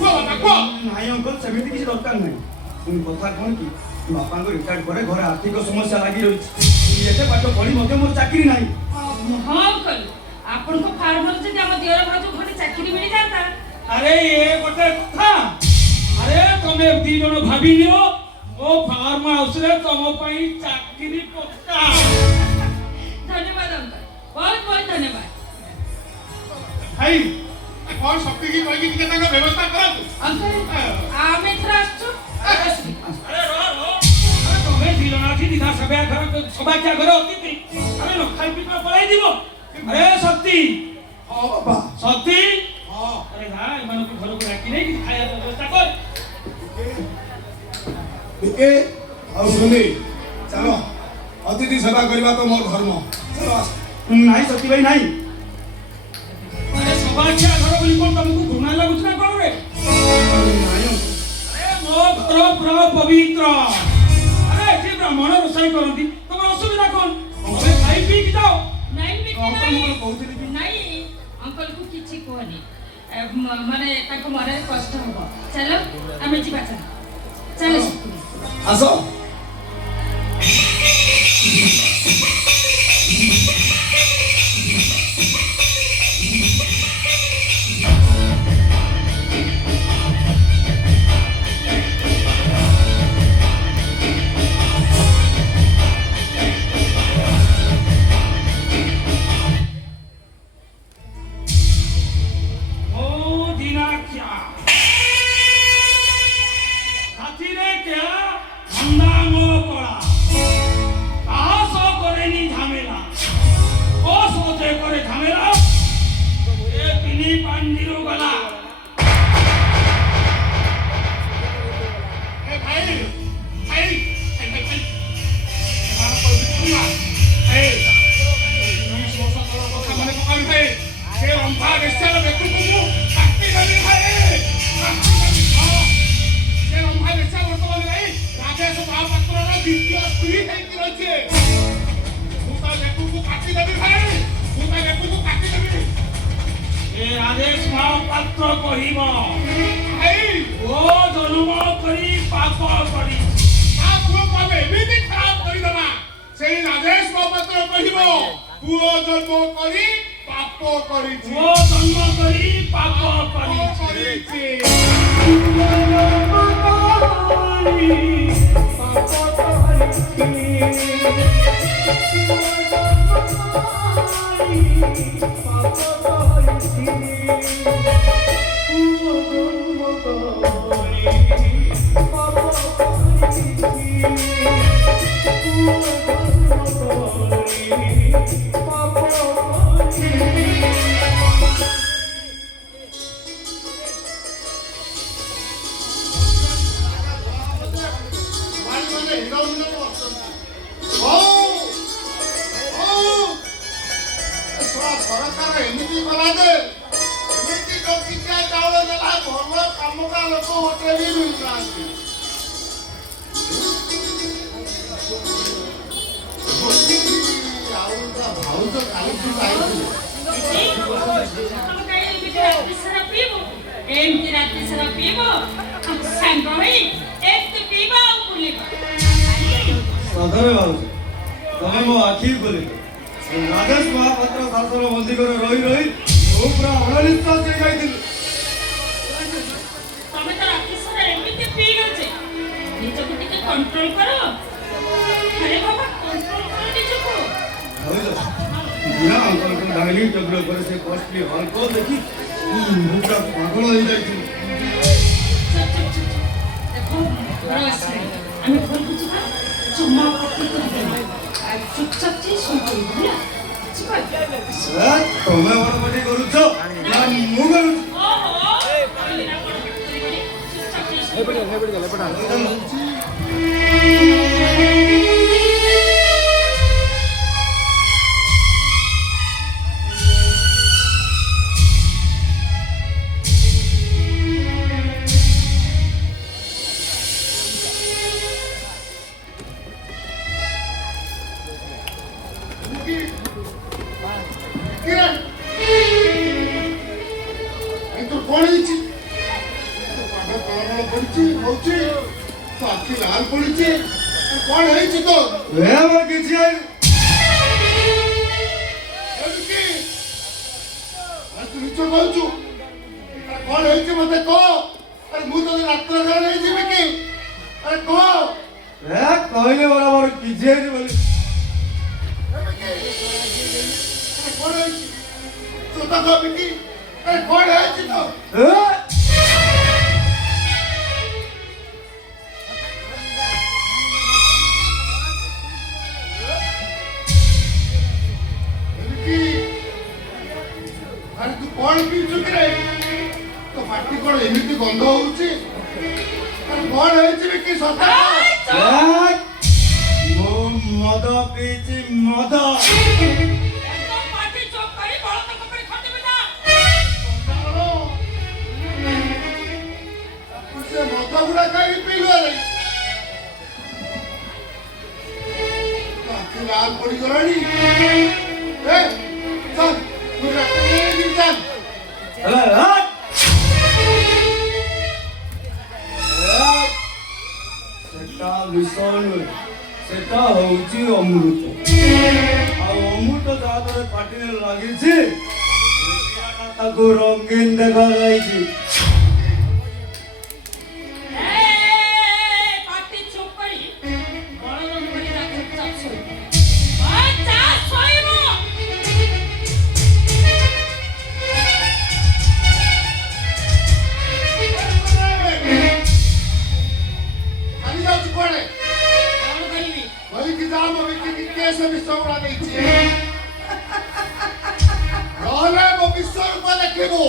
ନାଇଁ ଅଙ୍କଲ ସେମିତି କିଛି ଦରକାର ନାହିଁ ପୁଣି କଥା କ'ଣ କି ବାପାଙ୍କ ରିଟାୟାର୍ଡ ପରେ ଘରେ ଆର୍ଥିକ ସମସ୍ୟା ଲାଗି ରହିଛି ଏତେ ପାଠ ପଢ଼ି ମଧ୍ୟ ମୋର ଚାକିରି ନାହିଁ ହଁ ଅଙ୍କଲ ଆପଣଙ୍କ ଫାର୍ମରେ ଯଦି ଆମ ଦିଅର ଭାଉଜ ଗୋଟେ ଚାକିରି ମିଳିଯାନ୍ତା अरे ये गोटे कथा अरे तमे दी जण भाबी नियो ओ फार्म हाउस रे तम पई चाकरी पक्का धन्यवाद अंकल बहुत बहुत धन्यवाद भाई कौन शक्ति की कोई की केता का व्यवस्था करो अंकल आमे थरा आछो अरे रो अरे तमे दी जण आठी दिना सभा क्या घर अतिथि अरे न खाई पी पळाई दिबो अरे शक्ति ହଁ ବାପା शक्ति हां अरे ना इमान को घर को राखी नहीं कि खाया व्यवस्था कर ବିକେ ଆଉ ସୁନି ଚାଲ ଅତିଥି ସେବା କରିବା ତ ମୋର ଧର୍ମ ଚାଲ ଆସ ନାହିଁ ସତୀ ଭାଇ ନାହିଁ अरे सभा क्या घर बोली कोन तुमको घृणा लागुछ ना कोन रे ନାହିଁ ଅଙ୍କଲ अरे मो घर पूरा पवित्र अरे जे ब्राह्मण रोषाई करती तुम असुविधा कौन अरे खाई पी की जाओ नहीं बिके ଅଙ୍କଲ ମୁଁ नहीं କହୁଥିଲି କି नहीं अंकल को किछि कोनी माने ताको मरे कष्ट हो चलो आमे जीवा चलो ଆସ ओ दिनाख्या हाथी रे क्या धंधा मो पड़ा आसो करे नी झमेला ओ सोचे करे झमेला ए पिनी पांडिरो गला ए भाई भाई मार को बिकुला ए ये सोसा तोला কথা মনে পকাবি ভাই সে রম্ভা বেচার বেকু কুমু কাটি গলি ভাই সে রম্ভা বেচা বর্তমানে ভাই রাজেশ বাবা ରାଜେଶ ମହାପାତ୍ର କହିବ ଭାଇ ଓ ଜନ୍ମ କରି ପାପ କରିଛି ତା ପୁଅକୁ ଆମେ ଏମିତି ଖରାପ କରିଦେବା ସେଇ ରାଜେଶ ମହାପାତ୍ର କହିବ ପୁଅ ଜନ୍ମ କରି ପାପ କରିଛି ଓ ଜନ୍ମ କରି ପାପ କରିଛି କରିଛି ସରକାର ଏମିତି କଲା ଯେ ଏମିତି ଟଙ୍କିକିଆ ଚାଉଳ ଦେଲା ଭଲ କାମକା ଲୋକ ଗୋଟେ ବି ମିଳୁନାହାନ୍ତି ଆଉ ତା ଭାଉଜ କାଲିଠୁ ଯାଇଥିଲେ ଏମିତି ରାତି ସାରା ପିଇବ ସାଙ୍ଗ ହେଇ ଏମିତି ପିଇବ ଆଉ ବୁଲିବ ସଦରେ ଭାବୁଛି ତମେ ମୋ ଆଖି ଖୋଲିଲ ରାଜେଶ ମହାପାତ୍ର ଶାସନ ବନ୍ଦୀ କରି ରହି ରହି ମୁଁ ପୁରା ଅଣନିଶ୍ୱାସ ହେଇଯାଇଥିଲି ତମେ ତ ରାତି ସାରା ଏମିତି ପିଇଲ ଯେ ନିଜକୁ ଟିକେ କଣ୍ଟ୍ରୋଲ କର ଆରେ ବାବା କଣ୍ଟ୍ରୋଲ କର ନିଜକୁ ଭାବୁଛ ବିନା ଅଙ୍କଲଙ୍କ ଡାଇନିଂ ଟେବୁଲ ଉପରେ ସେ କଷ୍ଟଲି ହଲ୍କ ଦେଖି ମୁଁ ପୁରା ପାଗଳ ହେଇଯାଇଥିଲି ଦେଖ ଘର ଆସିଲେ ଆମେ ଘରକୁ ଯିବା ଜମା ପାଟି କରିବେନି ଚୁପଚାପ ଯେ ଶୋଇପଡ଼ିବ ହେଲା ତମେ ବଡ଼ ପାଟି କରୁଛ ନା ମୁଁ କରୁଛି ଓହୋ କହିଲି ନା କଣ ପାଟି କରିବେନି ଚୁପଚାପ ଯେ କିରଣ ଏ ତୋର କଣ ହେଇଛି ପାଦ କଳକଳ ପଡିଛି ହଉଛି ତୋ ଆଖି ଲାଲ ପଡିଛି କଣ ହେଇଛି ତୋର ମୋର କିଛି ତୁ ମିଛ କହୁଛୁ କଣ ହେଇଛି ମତେ କହ ଆରେ ମୁଁ ତୋତେ ଡାକ୍ତରଖାନା ନେଇଯିବି କି ଆରେ କହ କହିଲେ ବରାବର କିଛି ହେଇନି ବୋଲି କଣ ହେଇଛି ସତ କହ କି ଆରେ କଣ ହେଇଛି ତ ଆରେ ତୁ କଣ ପିଉଛୁ କିରେ ତୋ ପାଟି କଣ ଏମିତି ଗନ୍ଧ ହଉଛି ଆରେ କଣ ହେଇଛି କି ସତ ମୁଁ ମଦ ପିଇଛି ମଦ একদম পাটি চোখ করে বড় তো করে খাতে না ସେ ମଦ ଗୁଡା କାହିଁକି ପିଇଲୁ ଆରେ ଆଖି ଲାଲ ପଡିଗଲାଣି ଚାଲ ମୁଁ ଡାକ୍ତର ନେଇଯିବି ଚାଲ ସେଟା ବିଷ ନୁହେଁ ସେଟା ହଉଛି ଅମୃତ ଆଉ ଅମୃତ ଯାହାଦ୍ୱାରା ପାଟିରେ ଲାଗିଛି ତାକୁ ରଙ୍ଗୀନ ଦେଖାଯାଇଛି পাটি চোখ করে বড় রং করে না চুপচাপ শোয় আচ্ছা শোয়ব আমি যাচ্ছি পড়ে বড় করিবি বলিকি যাম বিকি কেসে বিশ্বরা ଦେଇଛି ନହେଲେ ମୋ ବିଶ୍ୱରୂପ ଦେଖିବୁ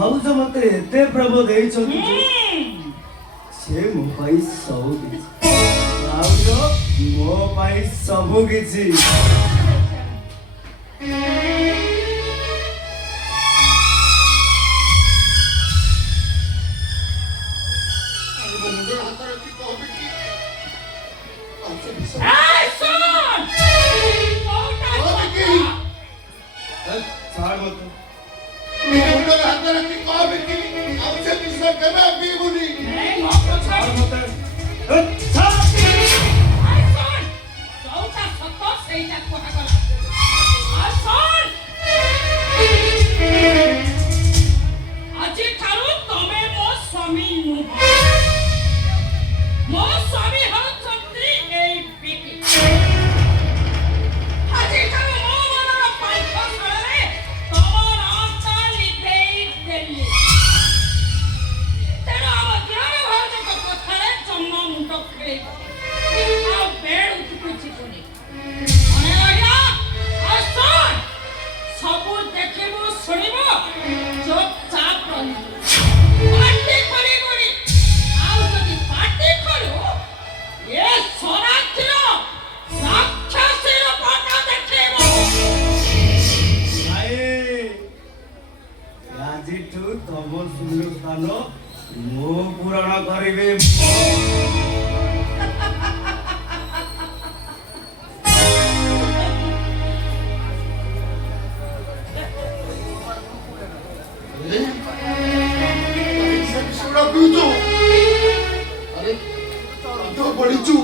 ଭାଉଜ ମତେ ଏତେ ପ୍ରେମ ଦେଇଛନ୍ତି ଯେ ସେ ମୋ ପାଇଁ ସବୁ କିଛି। ଭାଉଜ ମୋ ପାଇଁ ସବୁ କିଛି। ମୁଣ୍ଡ ହାତ ରଖି କହିବି କି ଛାଡ଼ ମତେ। ମୁଣ୍ଡରେ ହାତ ରଖି କହିବି କି ଆଉ ସେ ବିଷ କେବେ ପିଇବୁନି। ଛାଡ଼ ମତେ। ସବୁ ଦେଖିବୁ ଶୁଣିବୁ ଚୁପଚାପ ରହିବୁ ପାଟି କରିବୁନି ଆଉ ଯଦି ପାଟି କରୁ ଏ ସରାକ୍ଷୀର ରାକ୍ଷସୀ ରୂପଟା ଦେଖେଇବ। ଆଜିଠୁ ତମ ଶୂନ୍ୟ ସ୍ଥାନ ମୁଁ ପୂରଣ କରିବି। ପିଉଛୁ ଆରେ ପାଠ ପଢିଛୁ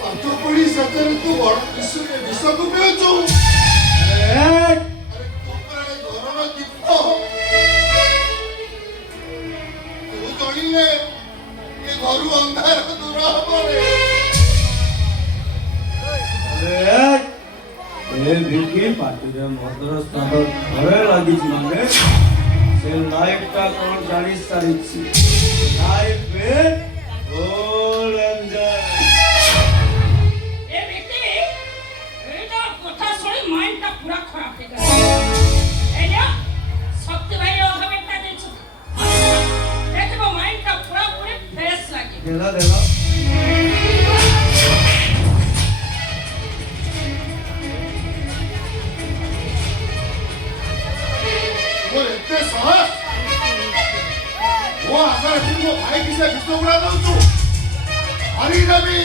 ପାଠ ପଢି ସେଥିରେ ତୁ ବିଷକୁ ପିଉଛୁ। ଆରେ ଘରର ଦୀପ ତୁ ଜଳିଲେ ଏ ଘରୁ ଅନ୍ଧାର ଦୂର ହବରେ। ଏ ଭିକି ପାଟିରେ ମଦର ସ୍ଥାନ ଘରେ ଲାଗିଛି ମାନେ ସେ ଲାଇଫଟା କଣ ଜାଣି ସାରିଛି। ଲାଇଫ ଫୁଲ ଏନ୍ଜୟ। ଏ ବେଟି ଏଇଟା କଥା ଶୁଣି ମାଇଣ୍ଡଟା ପୁରା ଖରାପ ହେଇଗଲା। ଏଇଆ ଶକ୍ତି ଭାଇ ଅଭାବଟା ଦେଇଛୁ ଦେଖିବ ମାଇଣ୍ଡଟା ପୁରା ପୁରି ଫ୍ରେଶ ଲାଗେ। ଦେଲା ଦେଲା। ମୋର ଏତେ ସାହସ ମୋ ଆଗରେ ମୋ ଭାଇ କି ସେ ବିଷ ଗୁଡା ଦଉଛୁ ହରିଦେବି।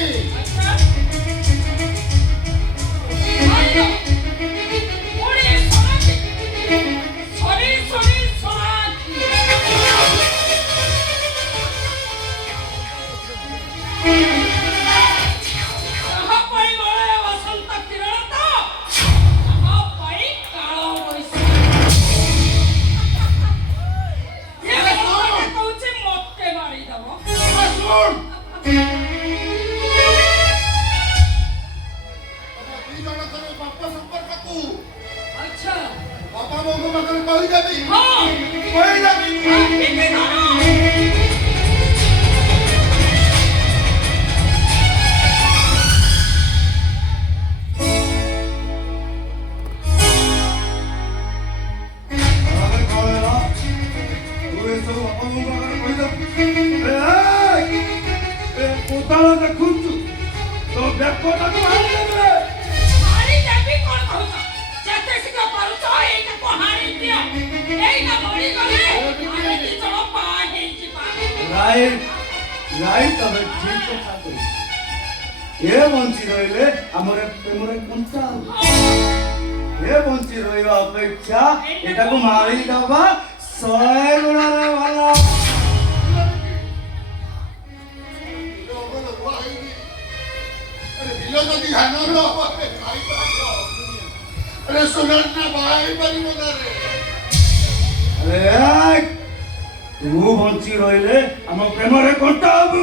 ବାପା ବୋଉଙ୍କ ପାଖରେ କହିଦେବି ଦେଖୁଛୁ ତ ବେକଟାକୁ ହାରିଦେବେ। ରାଇଟ୍ ତମେ ଠିକ କଥା କହୁଛ। ଏ ବଞ୍ଚି ରହିଲେ ଆମର ପ୍ରେମରେ କଞ୍ଚା ଏ ବଞ୍ଚି ରହିବା ଅପେକ୍ଷା ଏଟାକୁ ମାରିଦବା 100 ଗୁଣରେ ଭଲ। ବିଲ ଯଦି ଧାନ ସୁନା ବାହାରି ପାରିବ ଆରେ ତୁ ବଞ୍ଚି ରହିଲେ ଆମ ପ୍ରେମରେ କଣ୍ଟା ହବ।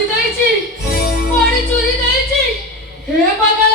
ହଜି ଯାଇଛି, ପାଣି ଚୋରି ଯାଇଛି, ହେ ବାଗା